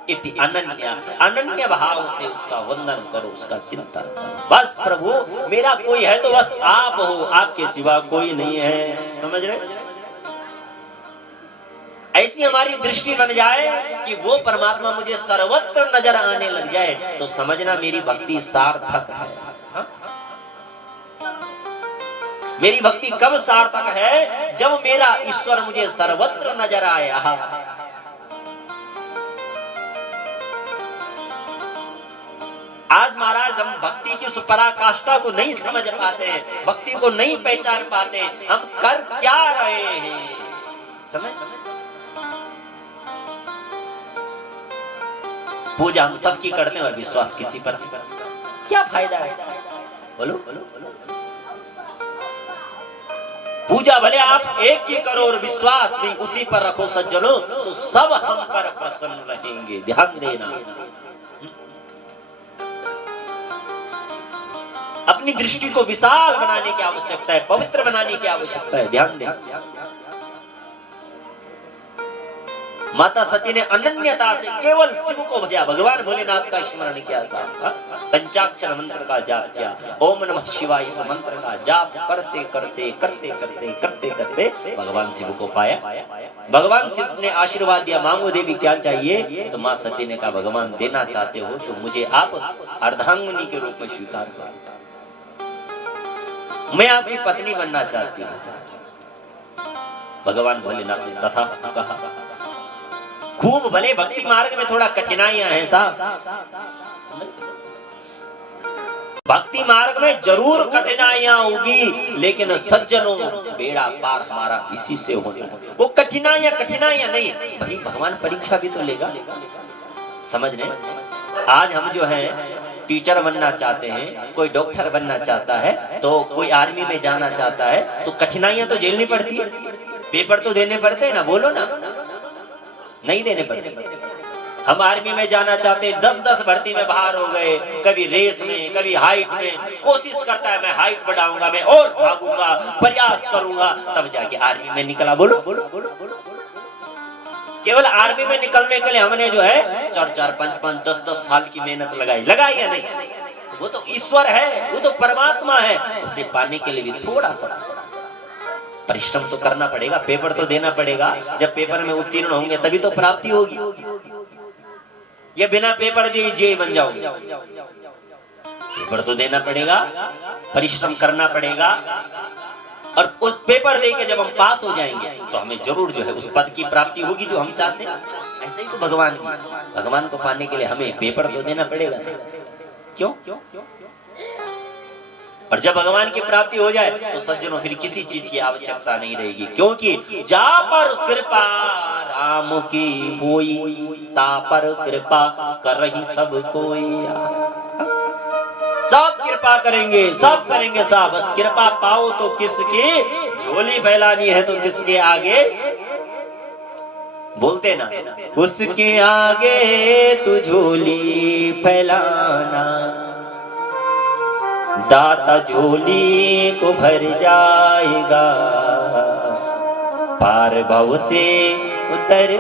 इति अनन्य, अनन्य भाव से उसका वंदन करो, उसका चिंतन करो। बस प्रभु मेरा कोई है तो बस आप हो, आपके सिवा कोई नहीं है। समझ रहे? ऐसी हमारी दृष्टि बन जाए कि वो परमात्मा मुझे सर्वत्र नजर आने लग जाए, तो समझना मेरी भक्ति सार्थक है। हा? मेरी भक्ति कब सार्थक है? जब मेरा ईश्वर मुझे सर्वत्र नजर आए। आज महाराज हम भक्ति की उस पराकाष्ठा को नहीं समझ पाते हैं, भक्ति को नहीं पहचान पाते, हम कर क्या रहे हैं। समझ? पूजा हम सब की करते हैं और विश्वास किसी पर नहीं। क्या फायदा है? बोलो। पूजा भले आप एक की करो और विश्वास भी उसी पर रखो सज्जनों, तो सब हम पर प्रसन्न रहेंगे। ध्यान देना, अपनी दृष्टि को विशाल बनाने की आवश्यकता है, पवित्र बनाने की आवश्यकता है। ध्यान देना, माता सती ने अनन्यता से केवल शिव को भजा, भगवान भोलेनाथ का स्मरण किया, पंचाक्षर मंत्र का जाप किया, ओम नमः शिवाय इस मंत्र का जाप करते करते करते करते करते करते भगवान शिव को पाया। भगवान शिव ने आशीर्वाद दिया, मांगो देवी क्या चाहिए? तो मां सती ने कहा, भगवान देना चाहते हो तो मुझे आप अर्धांगिनी के रूप में स्वीकार करो, मैं आपकी पत्नी बनना चाहती हूँ। भगवान भोलेनाथ ने तथा कहा। खूब भले भक्ति मार्ग में थोड़ा कठिनाइयां हैं साहब, भक्ति मार्ग में जरूर कठिनाइयां होगी, लेकिन सज्जनों बेड़ा पार हमारा इसी से होना। वो कठिनाइयां नहीं, भाई भगवान परीक्षा भी तो लेगा। समझ रहे? आज हम जो है टीचर बनना चाहते हैं, कोई डॉक्टर बनना चाहता है, तो कोई आर्मी में जाना चाहता है, तो कठिनाइयां तो झेलनी पड़ती है, पेपर तो देने पड़ते हैं ना। बोलो ना, नहीं देने पड़ते। हम आर्मी में जाना चाहते हैं, 10-10 भर्ती में बाहर हो गए, कभी रेस में, कभी हाइट में, कोशिश करता है मैं हाइट बढ़ाऊंगा, मैं और भागूंगा, प्रयास करूंगा, तब जाके आर्मी में निकला। बोलो, केवल आर्मी में निकलने के लिए हमने जो है 4-4, 5-5, 10-10 साल की मेहनत लगाई या नहीं? वो तो ईश्वर है, वो तो परमात्मा है, उसे पाने के लिए भी थोड़ा सा परिश्रम तो करना पड़ेगा, पेपर तो देना पड़ेगा। जब पेपर में उत्तीर्ण होंगे तभी तो प्राप्ति होगी। ये बिना पेपर दिए जेई बन जाओगे? पेपर तो देना पड़ेगा, परिश्रम करना पड़ेगा, और उस पेपर दे के जब हम पास हो जाएंगे तो हमें जरूर जो है उस पद की प्राप्ति होगी जो हम चाहते हैं। ऐसे ही तो भगवान को पाने के लिए हमें पेपर तो देना पड़ेगा। क्यों? और जब भगवान की प्राप्ति हो जाए तो सज्जनों फिर किसी चीज की आवश्यकता नहीं रहेगी, क्योंकि जा पर कृपा राम की होई, ता पर कृपा कर रही सब कोई। सब कृपा करेंगे, सब करेंगे सब, बस कृपा पाओ तो किसकी? झोली फैलानी है तो किसके आगे? बोलते ना, उसके आगे तू झोली फैलाना, दाता झोली को भर जाएगा, पार भव से उतर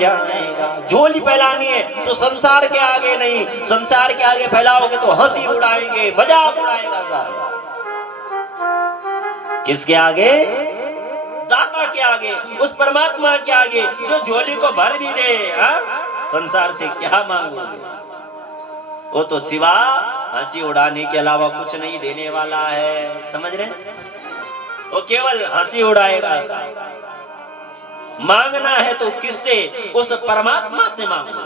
जाएगा। झोली फैलानी है तो संसार के आगे नहीं, संसार के आगे फैलाओगे तो हंसी उड़ाएंगे, मजाक उड़ाएगा सारा। किसके आगे? दाता के आगे, उस परमात्मा के आगे जो झोली को भर भी दे। संसार से क्या मांगोगे? वो तो सिवा हंसी उड़ाने के अलावा कुछ नहीं देने वाला है। समझ रहे? वो केवल हंसी उड़ाएगा। मांगना है तो किससे? उस परमात्मा से मांगो।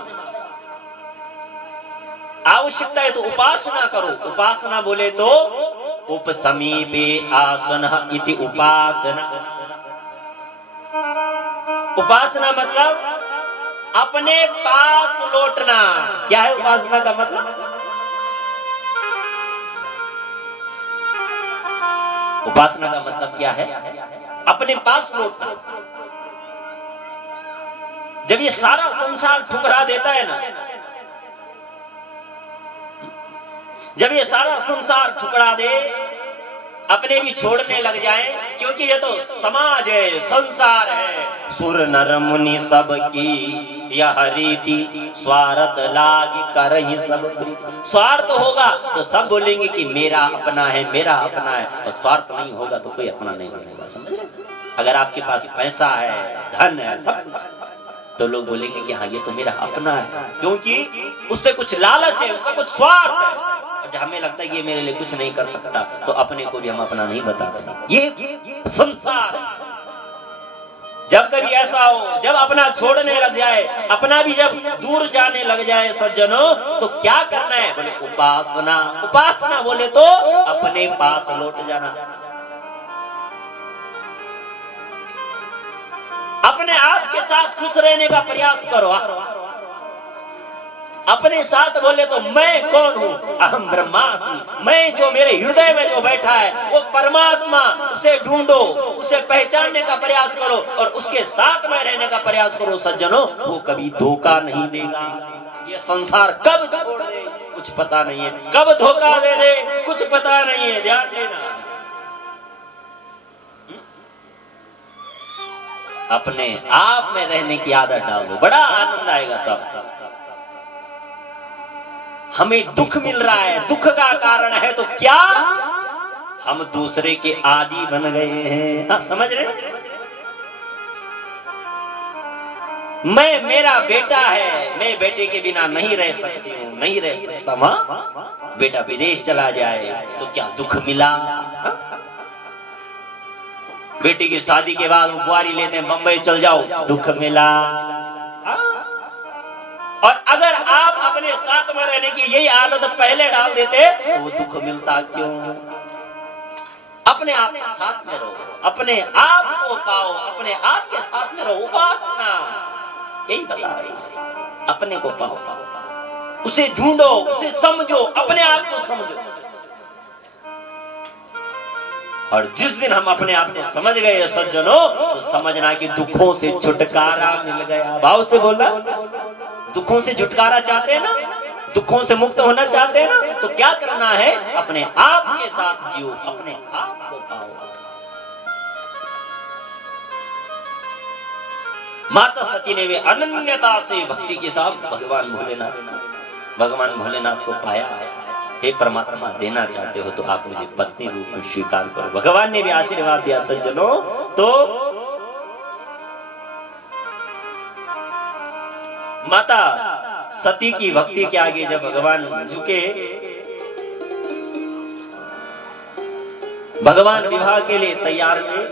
आवश्यकता है तो उपासना करो। उपासना बोले तो उपसमीपे आसन इति उपासना। उपासना मतलब अपने पास लौटना। क्या है उपासना का मतलब? उपासना का मतलब क्या है? अपने पास लौटना। जब ये सारा संसार ठुकरा देता है ना, जब ये सारा संसार ठुकरा दे, अपने भी छोड़ने लग जाएं, क्योंकि ये तो समाज है, संसार है। सुर नर मुनि सब की यह रीति, स्वार्थ लाग करहि सब प्रीति। स्वार्थ होगा तो सब बोलेंगे कि मेरा अपना है, मेरा अपना है, और स्वार्थ नहीं होगा तो कोई अपना नहीं बनेगा। समझ रहे? अगर आपके पास पैसा है, धन है, सब कुछ, तो लोग बोलेंगे कि हाँ ये तो मेरा अपना है, क्योंकि उससे कुछ लालच है, उससे कुछ स्वार्थ है। और जब हमें लगता है कि ये मेरे लिए कुछ नहीं कर सकता, तो अपने को भी हम अपना नहीं बताते। ये संसार है। जब कभी ऐसा हो, जब अपना छोड़ने लग जाए, अपना भी जब दूर जाने लग जाए सज्जनों, तो क्या करना है? बोले उपासना। उपासना बोले तो अपने पास लौट जाना, अपने आप के साथ खुश रहने का प्रयास करो। अपने साथ बोले तो मैं कौन हूं? अहम ब्रह्मास्मि। मैं जो मेरे हृदय में जो बैठा है वो परमात्मा, उसे ढूंढो, उसे पहचानने का प्रयास करो और उसके साथ में रहने का प्रयास करो सज्जनों। वो कभी धोखा नहीं देगा। ये संसार कब छोड़ दे कुछ पता नहीं है, कब धोखा दे दे कुछ पता नहीं है। ध्यान देना, अपने आप में रहने की आदत डाल दो, बड़ा आनंद आएगा। सब हमें दुख मिल रहा है, दुख का कारण है तो क्या? हम दूसरे के आदी बन गए हैं। हाँ, समझ रहे? मैं, मेरा बेटा है, मैं बेटे के बिना नहीं रह सकती हूँ, नहीं रह सकता। माँ, बेटा विदेश चला जाए तो क्या दुख मिला? हा? बेटी की शादी के बाद बुआरी लेते हैं, बंबई चल जाओ, दुख मिला। और अगर आप अपने साथ में रहने की यही आदत पहले डाल देते तो वो दुख मिलता क्यों? अपने आप के साथ में रहो, अपने आप को पाओ, अपने आप के साथ में रहो। उपासना यही बता रही है, अपने को पाओ, उसे ढूंढो, उसे समझो, अपने आप को समझो। और जिस दिन हम अपने आप को समझ गए सज्जनों, तो समझना कि दुखों से छुटकारा मिल गया। भाव से बोलना, दुखों से छुटकारा चाहते हैं ना, दुखों से मुक्त होना चाहते हैं ना, तो क्या करना है? अपने आप के साथ जियो, अपने आप को पाओ। माता सती ने वे अनन्यता से भक्ति के साथ भगवान भोलेनाथ को पाया। हे परमात्मा, देना चाहते हो तो आप मुझे पत्नी रूप में स्वीकार करो। भगवान ने भी आशीर्वाद दिया सज्जनों। तो माता सती की भक्ति के आगे जब भगवान झुके, भगवान विवाह के लिए तैयार हुए।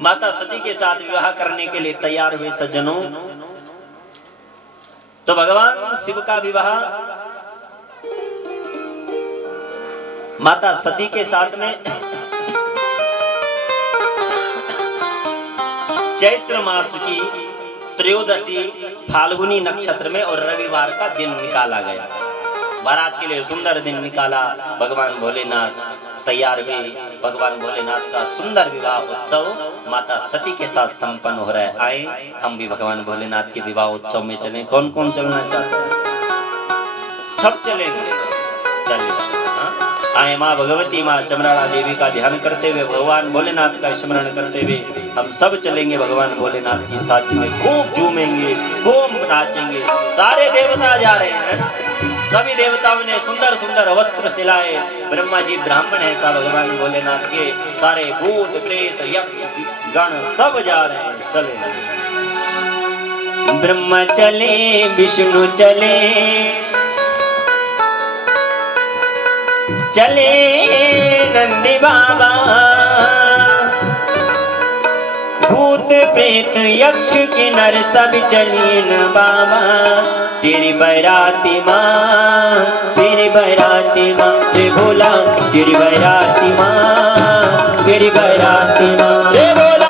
माता सती के साथ विवाह करने के लिए तैयार हुए सज्जनों। तो भगवान शिव का विवाह माता सती के साथ में चैत्र मास की त्रयोदशी फाल्गुनी नक्षत्र में और रविवार का दिन निकाला गया। बारात के लिए सुंदर दिन निकाला। भगवान भोलेनाथ तैयार हुए। भगवान भोलेनाथ का सुंदर विवाह उत्सव माता सती के साथ संपन्न हो रहा है। आए हम भी भगवान भोलेनाथ के विवाह उत्सव में चलें। कौन कौन चलना चाहते हैं? सब चलेंगे, चलिए। आए माँ भगवती, माँ चमराड़ा देवी का ध्यान करते हुए, भगवान भोलेनाथ का स्मरण करते हुए हम सब चलेंगे भगवान भोलेनाथ की साथी में। खूब झूमेंगे, खूब नाचेंगे। सारे देवता जा रहे हैं। सभी देवताओं ने सुंदर सुंदर वस्त्र सिलाए। ब्रह्मा जी ब्राह्मण है सा भगवान भोलेनाथ के। सारे भूत प्रेत यक्ष गण सब जा रहे हैं। चले ब्रह्मा चले, विष्णु चले, चले नंदी बाबा। भूत प्रेत यक्ष किन्नर सब चली न बाबा। तेरी बैराती माँ, तेरी बैराती माँ, रे भोला तेरी बैराती माँ, तेरी बैराती माँ, रे भोला।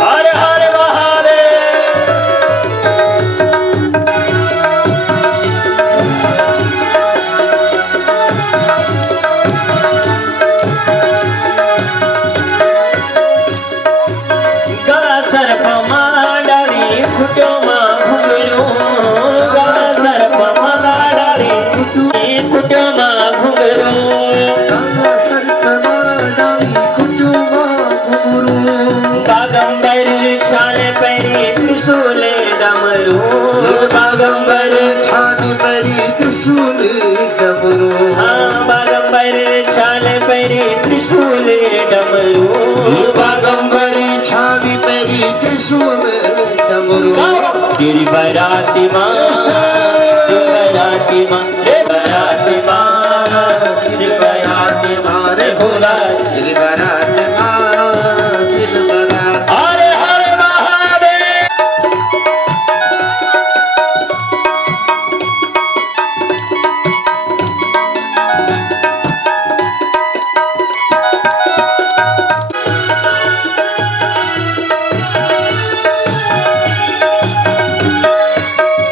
हर हर महादेव। गला सर्प मांडली खुट्यो मां घुमरो, गला सर्प मांडली गिरी बराती माँ शिव बराती माँ रे बराती माँ शिव बराती माँ रे भोला गिरी बारात माँ शिव बारात हरे हरे महादेव।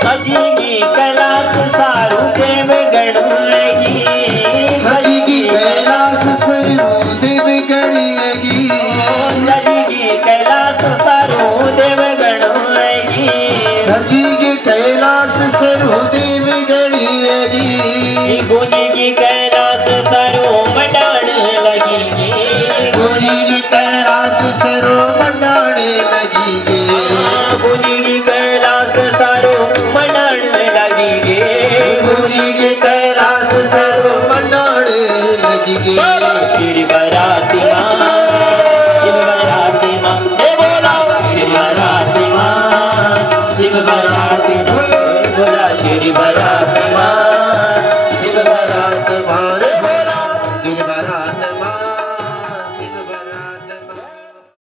सजीगी कैलाश सारू देव गणु लगी सजीगी कैलाश सरू देव गणी